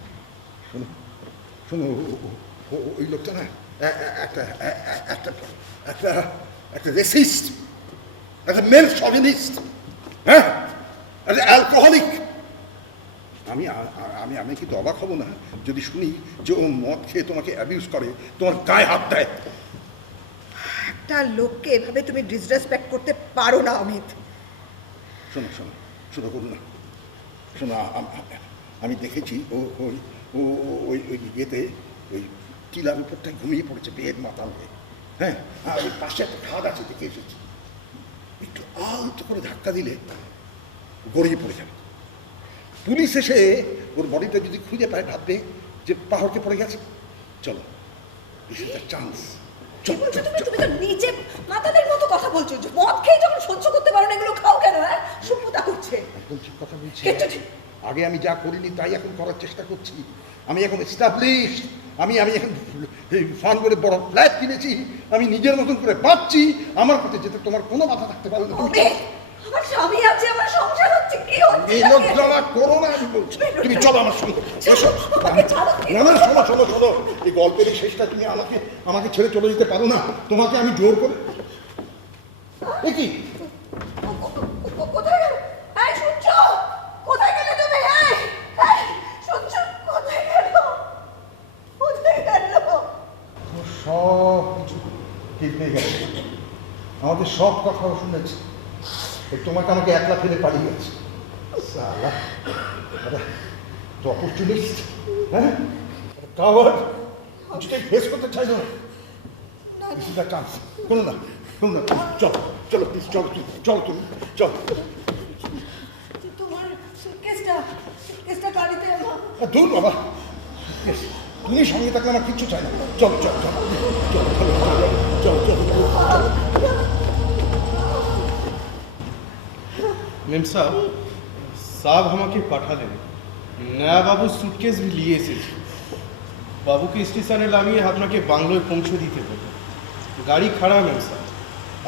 শোনো শোনো, ওই লোকটা না একটা একটা একটা একটা রেসিস্ট, একটা মেল শভিনিস্ট, হ্যাঁ, একটা অ্যালকোহলিক। আমি আমি আমি কিন্তু অবাক হব না যদি শুনি যে ও মদ খেয়ে তোমাকে অ্যাবিউজ করে, তোমার গায়ে হাত দেয়। একটা লোককে এভাবে তুমি ডিসরেসপেক্ট করতে পারো না অমিত। শোনো শোনো শোনো করুন না, শোনো, আমি দেখেছি ও ওই ওই ওই ইয়েতে ওই টিলার উপরটায় ঘুমিয়ে পড়েছে বেদ মাতাল হয়ে। হ্যাঁ, আর ওই পাশে একটা খাদ আছে, দেখে এসেছি। একটু আলতো করে ধাক্কা দিলে গড়িয়ে পড়ে যাবে। পুলিশ এসে ওর বডিটা যদি খুঁজে পায় ভাববে যে পাহাড়কে পড়ে গেছে। চলো, দিস ইজ দ্য চান্স। কি বলছো তুমি? তুমি তো নিচে মাতালের মতো কথা বলছো। যে মদ খেয়ে যখন সহ্য করতে পারো না এগুলো খাও কেন? হ্যাঁ, সুপ্রতা করছে। একদম ঠিক কথা বলছি। কিন্তু ঠিক। আগে আমি যা করিনি তাই এখন করার চেষ্টা করছি। আমি এখন এস্টাবলিশ, আমি এখন ফান্ড করে বড় ফ্ল্যাট কিনেছি, আমি নিজের মতন করে বাঁচছি। আমার কাছে যেতে তোমার কোনো মাথা থাকতে পারে না। আমার স্বামী আছে, আমার সংসার হচ্ছে, কি হচ্ছে? এই লজ্জা করো না, আমি বলছি। তুমি চলো আমার সঙ্গে, এসো। না না, শোনো শোনো শোনো, এই গল্পের এই শেষটা তুমি আমাকে ছেড়ে চলে যেতে পারো না। তোমাকে আমি জোর করে। এ কি? কোথায় গেল? এই শুনছো? কোথায় গেলে তুমি? এই শুনছো? কোথায় গেল? কোথায় গেল? সব কিছু ঠিক হয়ে গেছে, আমাদের সব কথাও শুনেছি। তোমাকে আমাকে একলা ফেলে পালিয়ে গেছে। সালা, অপরচুনিস্ট, হ্যাঁ, কাওয়ার্ড, কিছুটাই ফেস করতে চাই না। This is the chance. শোনো না, শোনো না, চলো চলো প্লিজ, চলো তুমি, চলো তুমি, চলো। তোমার সুটকেসটা গাড়িতে এলো। দূর বাবা, তুমি সঙ্গে থাকলে আমার কিচ্ছু চাই না। চলো চলো চলো চলো চলো চলো চলো। मेम साहब আমাকে পাঠালেন। নয়া বাবু সুটকেস भी लिए এসেছে। বাবুকে স্টেশনে নামিয়ে আপনাকে বাংলোয় পৌঁছে দিতে হবে। गाड़ी खड़ा मेम साहब,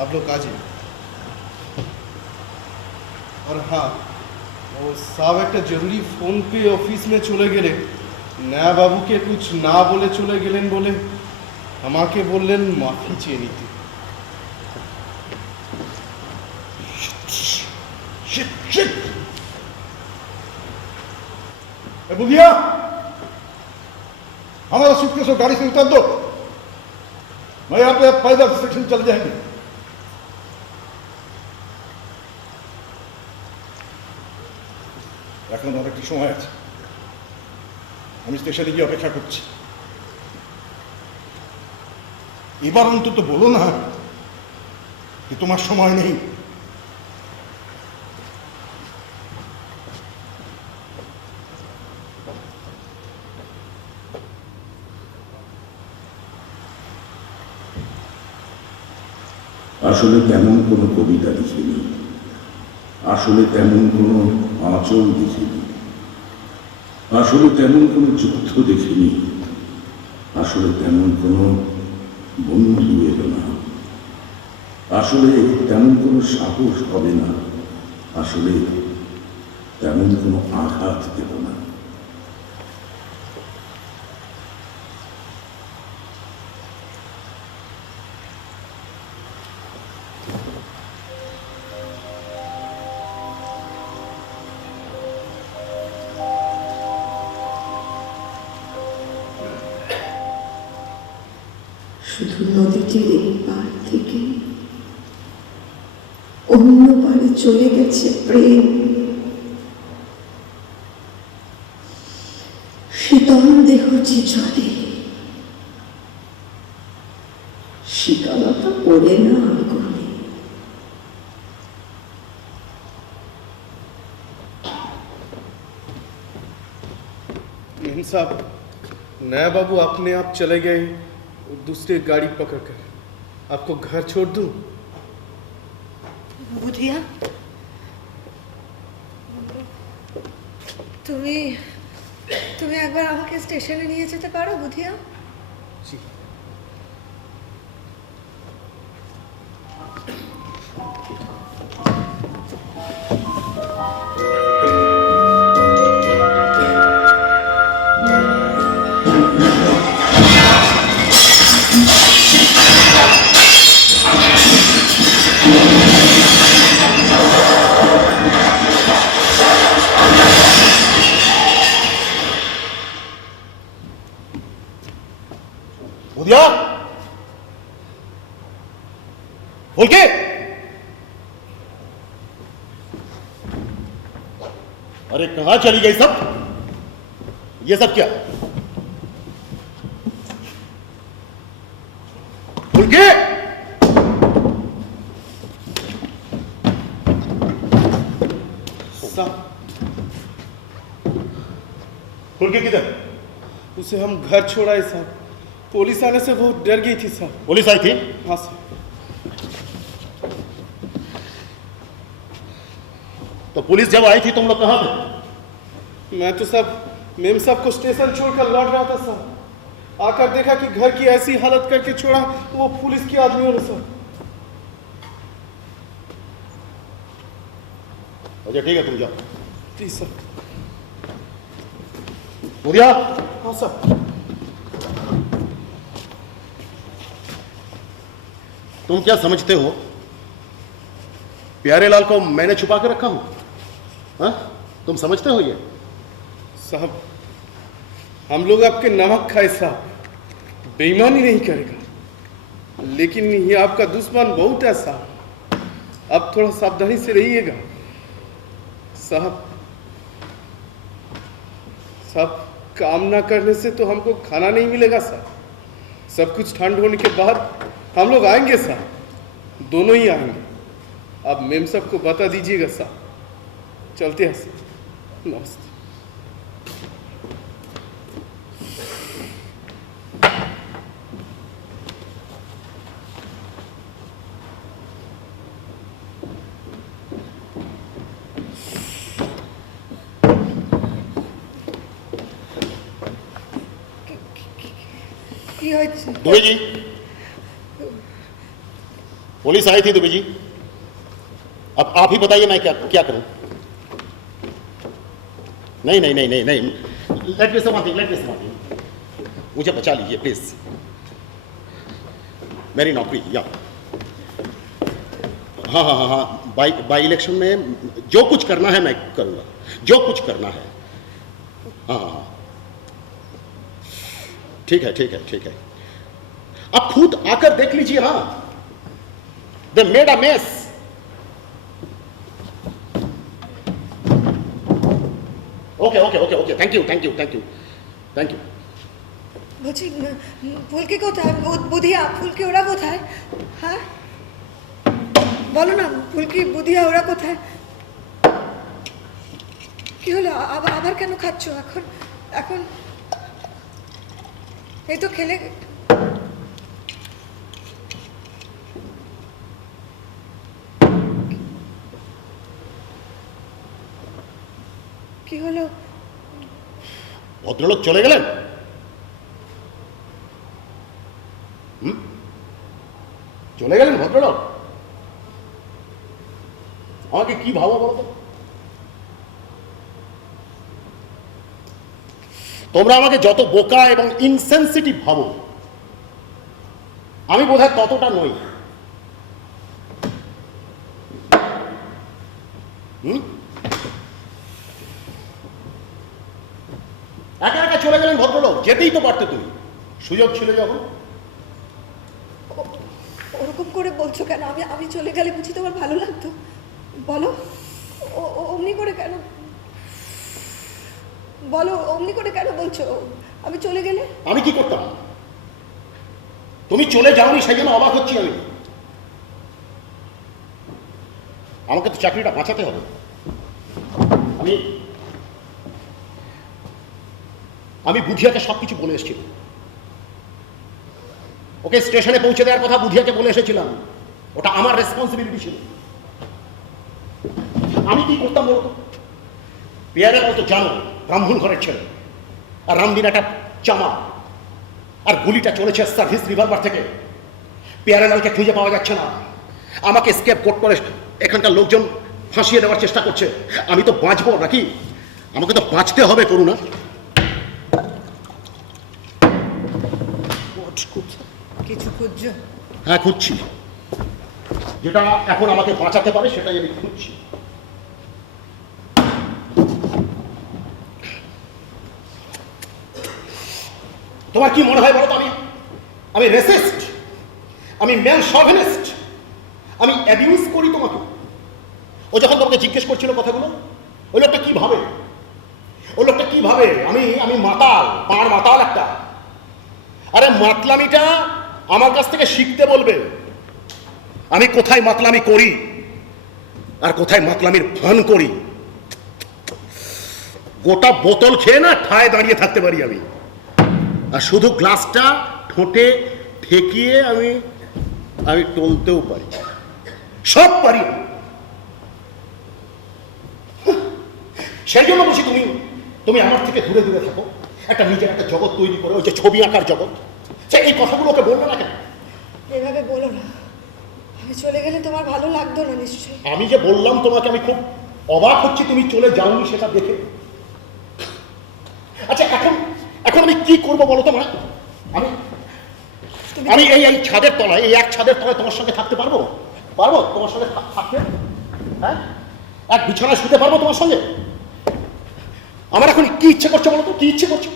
आप लोग आ जाइए। और हाँ, वो साहब একটা জরুরি ফোন पे অফিস में চলে গেলেন। নয়া বাবুকে कुछ না বলে চলে গেলেন বলে আমাকে বললেন মাফি চেয়ে নিতে। बुधिया, हमारा सूटकेस को गाड़ी से उतार दो, मैं यहाँ पे पैदल स्टेशन चल जाएंगे। এখন অনেক একটু সময় আছে, আমি স্টেশনে গিয়ে অপেক্ষা করছি। এবার অন্তত বলো না যে তোমার সময় নেই। আসলে তেমন কোনো কবিতা লিখিনি, আসলে তেমন কোনো আঁচল দেখিনি, আসলে তেমন কোনো যুদ্ধ দেখিনি, আসলে তেমন কোনো বন্ধু এলো না, আসলে তেমন কোনো সাহস হবে না, আসলে তেমন কোনো আঘাত দেব না। শুধু নদীটির এই পার থেকে অন্য পারে চলে গেছে প্রেম, শীতল দেহটি জলে, শীতলতা পড়ে না আগুনে। मेम साहब, नया बाबू अपने आप चले गए दूसरी गाड़ी पकड़कर। आपको घर छोड़ दूं? বুধিয়া, তুমি তুমি একবার আমাকে স্টেশনে নিয়ে যেতে পারো বুধিয়া? जी। बुधिया, बोल के अरे कहां चली गई सब? ये सब क्या? बोल के साहब, बोल के किधर? उसे हम घर छोड़ाए साहब। पुलिस आने से बहुत डर गई थी साहब। पुलिस आई थी? हाँ साहब। तो पुलिस जब आई थी तुम लोग कहां थे? मैं तो सब मेम साहब को स्टेशन छोड़कर लौट रहा था साहब। आकर देखा कि घर की ऐसी हालत करके छोड़ा वो पुलिस के आदमियों ने साहब। अच्छा ठीक है, तुम जाओ। जी सर। बुधिया, हाँ साहब। तुम क्या समझते हो प्यारेलाल को मैंने छुपा के रखा हूं? हाँ? तुम समझते हो ये? साहब, हम लोग आपके नमक खाए साहब, बेईमानी नहीं करेगा, लेकिन ये आपका दुश्मन बहुत है साहब। अब थोड़ा सावधानी से रहिएगा साहब। साहब, काम ना करने से तो हमको खाना नहीं मिलेगा साहब। सब कुछ ठंड होने के बाद हम लोग आएंगे साहब, दोनों ही आएंगे। आप मेम साहब को बता दीजिएगा साहब। चलते हैं साहब, नमस्ते। কি হয়েছে? दुबे जी, पुलिस आई थी दुबे जी। अब आप ही बताइए मैं क्या क्या करूं? नहीं नहीं नहीं नहीं नहीं, लेट मी से वन थिंग, लेट मी से वन थिंग, मुझे बचा लीजिए प्लीज, मेरी नौकरी या हाँ हाँ हाँ हाँ, बाई इलेक्शन में जो कुछ करना है मैं करूंगा, जो कुछ करना है। हाँ हाँ, ठीक है ठीक है ठीक है, आप खुद आकर देख लीजिए। हाँ, they made a mess. Okay okay okay okay, thank you thank you thank you thank you. বলছি ফুলকি কোথায়? বুধিয়া ফুলকি ওরা কোথায়? হ্যাঁ বলো না, ফুলকি বুধিয়া ওরা কোথায়? কি হলো? আবার আবার কেন খাচ্ছ এখন? এখন এই তো খেলে। কি হলো? ভদ্রলোক চলে গেলেন? চলে গেলেন ভদ্রলোক? আমাকে কি ভাবো বলতো? তোমরা আমাকে যত বোকা এবং ইনসেনসিটিভ ভাবো, আমি বোধহয় ততটা নই। একা একা চলে গেলেন ভদ্রলোক, যেতেই তো পারতে তুমি, সুযোগ ছিল যখন। ওরকম করে বলছো কেন? আমি আমি চলে গেলে বুঝি তোমার ভালো লাগতো? বলো, অমনি করে কেন বলো, অমনি করে কেন বলছো আমি চলে গেলে? আমি কি করতাম? তুমি চলে যাওনি সেই জন্য অবাক হচ্ছি আমি। আমাকে তো চাকরিটা বাঁচাতে হবে। আমি আমি বুধিয়াকে সবকিছু বলে এসেছিলাম। ওকে স্টেশনে পৌঁছে দেওয়ার কথা বুধিয়াকে বলে এসেছিলাম। ওটা আমার রেসপন্সিবিলিটি ছিল। আমি কি করতাম বলতো? পেয়ারা বলতো জানো ব্রাহ্মণ ঘরের ছেলে, আর রামদিন একটা চামা, আর গুলিটা চলেছে সার্ভিস রিভলভার থেকে। পেয়ারালালকে খুঁজে পাওয়া যাচ্ছে না, আমাকে স্কেপ কোট করে এখানকার লোকজন ফাঁসিয়ে দেওয়ার চেষ্টা করছে। আমি তো বাঁচবো নাকি? আমাকে তো বাঁচতে হবে। করুণা কিছু খুঁজছো? হ্যাঁ খুঁজছি, যেটা এখন আমাকে বাঁচাতে পারে সেটাই আমি খুঁজছি। তোমার কি মনে হয় বলো তো আমি রেসিস্ট, আমি মেল শভিনিস্ট, আমি অ্যাবিউজ করি তোমাকে? ও যখন তোমাকে জিজ্ঞেস করছিল কথাগুলো, ওই লোকটা কি ভাবে? ওই লোকটা কি ভাবে? আমি মাতাল, পাঁড় মাতাল একটা। আরে মাতলামিটা আমার কাছ থেকে শিখতে বলবে। আমি কোথায় মাতলামি করি আর কোথায় মাতলামির ভান করি। গোটা বোতল খেয়ে না ঠায় দাঁড়িয়ে থাকতে পারি আমি, আর শুধু গ্লাসটা ঠোঁটে ঠেকিয়ে আমি টলতেও পারি, সব পারি। সেই জন্য বলছি তুমি আমার থেকে দূরে দূরে থাকো, একটা নিজের একটা জগৎ তৈরি করে, ওই যে ছবি আঁকার জগৎ। সে এই কথাগুলো ওকে বলবে না কেন? এভাবে বলো না, আমি চলে গেলে তোমার ভালো লাগতো না নিশ্চয়ই। আমি যে বললাম তোমাকে, আমি খুব অবাক হচ্ছি তুমি চলে যাওনি সেটা দেখে। আচ্ছা এখন আমি কি করবো বলো তো? আমি এই ছাদের তলায়, এই এক ছাদের তলায় তোমার সঙ্গে থাকতে পারবো? তোমার সঙ্গে থাকতে? হ্যাঁ, এক বিছানায় শুতে পারবো তোমার সঙ্গে? আমার এখন কি ইচ্ছে করছে বলো তো? কি ইচ্ছে করছে?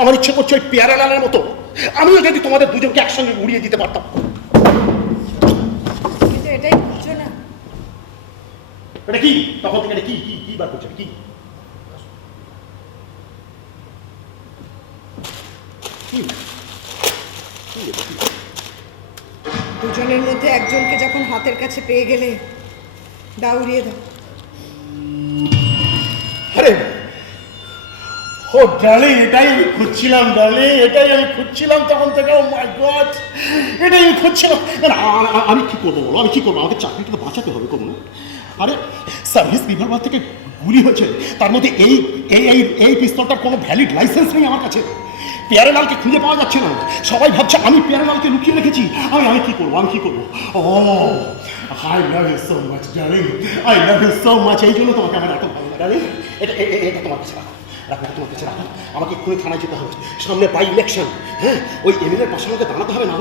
আমার ইচ্ছে করছে ওই পেয়ারালালের মতো আমিও যদি তোমাদের দুজনকে একসঙ্গে উড়িয়ে দিতে পারতাম। কিন্তু এটাই বুঝছো না। এটা কি তখন থেকে? এটা কি বার করছে? কি দুজনের মধ্যে একজনকে যখন হাতের কাছে পেয়ে গেলে দাও, উড়িয়ে দাও। আরে ও ডার্লিং, এটাই আমি খুঁজছিলাম ডার্লিং, এটাই আমি খুঁজছিলাম তখন থেকে। ও মাই গড, এটাই আমি খুঁজছিলাম। আমি কি করবো বলো? আমি কি করবো? আমাকে চাকরিটা তো বাঁচাতে হবে। করবো? আরে সার্ভিস রিভলভার থেকে গুলি হয়েছে, তার মধ্যে এই পিস্তলটার কোনো ভ্যালিড লাইসেন্স নেই আমার কাছে। পেয়ারালালকে খুঁজে পাওয়া যাচ্ছে না, সবাই ভাবছে আমি পেয়ারালালকে লুকিয়ে রেখেছি। আমি কি করবো? Oh I love you so much darling, I love you so much. এই জন্য তোমাকে আমার এত ভালো লাগে ডার্লিং। এটা তোমার কাছে রাখো, তোমার কাছে রাখো। আমাকে এক্ষুনি থানায় যেতে হবে, সামনে বাই ইলেকশন। হ্যাঁ, ওই এমএলএর পাশে আমাকে দাঁড়াতে হবে, না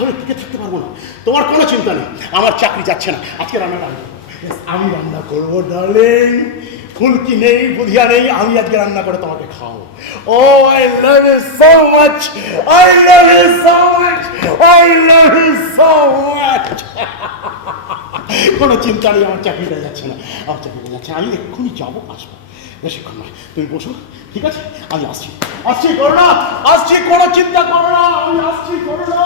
হলে টিকে থাকতে পারবো না। তোমার কোনো চিন্তা নেই, আমার চাকরি যাচ্ছে না। আজকে রান্নাটা আমি রান্না করবো ডার্লিং, ফুলকি নেই, বুধিয়া নেই, আমি আজকে রান্না করে তোমাকে খাও। Oh I love you so much, I love you so much, I love you so much. কোনো চিন্তা নেই, আমার চাকরিটা যাচ্ছে না, আমার চাকরিটা যাচ্ছে, আমি এক্ষুনি যাবো, আসবো, বেশিক্ষণ নয়, তুমি বসো, ঠিক আছে, আমি আসছি, আসছি, করো না, আসছি, কোনো চিন্তা করো না, আমি আসছি, করো না।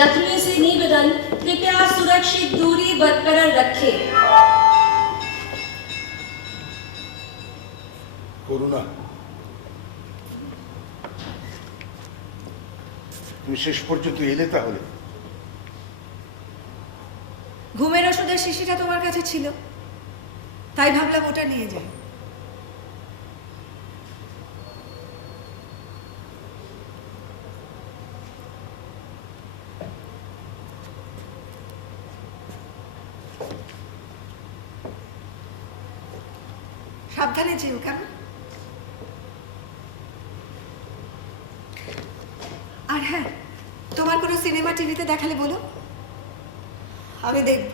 यात्रियों से निवेदन, कृपया सुरक्षित दूरी बरकरार रखें। করুণা, তুমি শেষ পর্যন্ত এলে তাহলে? ঘুমের ওষুধের শিশিটা তোমার কাছে ছিল, তাই ভাবলাম ওটা নিয়ে যাই। সাবধানে যেও, কেমন? আর হ্যাঁ, তোমার কোনো সিনেমা টিভিতে দেখালে বলো, আমি দেখব।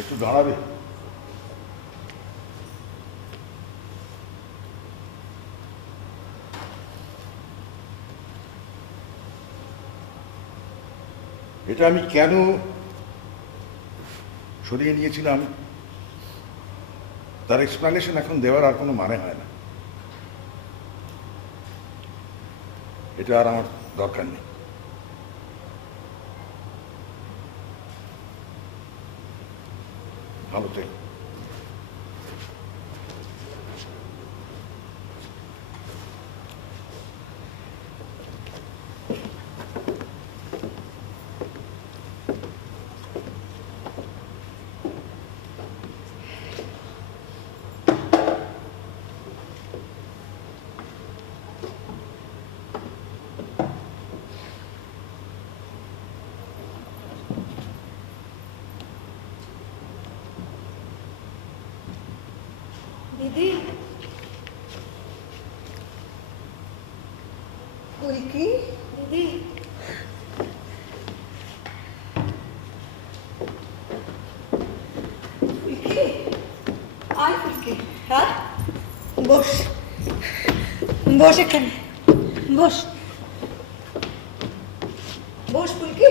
একটু দাঁড়াবে? এটা আমি কেন সরিয়ে নিয়েছিলাম তার এক্সপ্লানেশন এখন দেওয়ার আর কোনো মানে হয় না। এটা আর আমার দরকার নেই। ভালো থেকো। দিদি, ফুলকি, দিদি, ফুলকি, আয় ফুলকি, হ্যাঁ, বস, বস এখানে, বস, বস ফুলকি।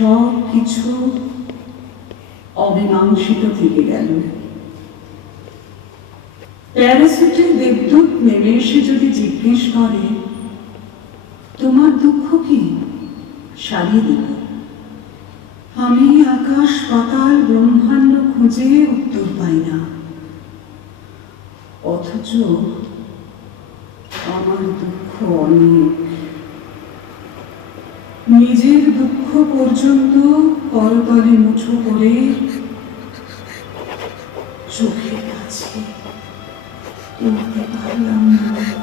সব কিছু অমীমাংসিত থেকে গেল। প্যারাসুটে দেবদূত নেমে এসে যদি জিজ্ঞেস করে তোমার দুঃখ কি, সারিয়ে দিল। আমি আকাশ পাতাল ব্রহ্মাণ্ড খুঁজে উত্তর পাই না, অথচ আমার দুঃখ অনেক। নিজের দুঃখ পর্যন্ত করতলে মুঠো করে চোখের কাছে উঠতে পারলাম না।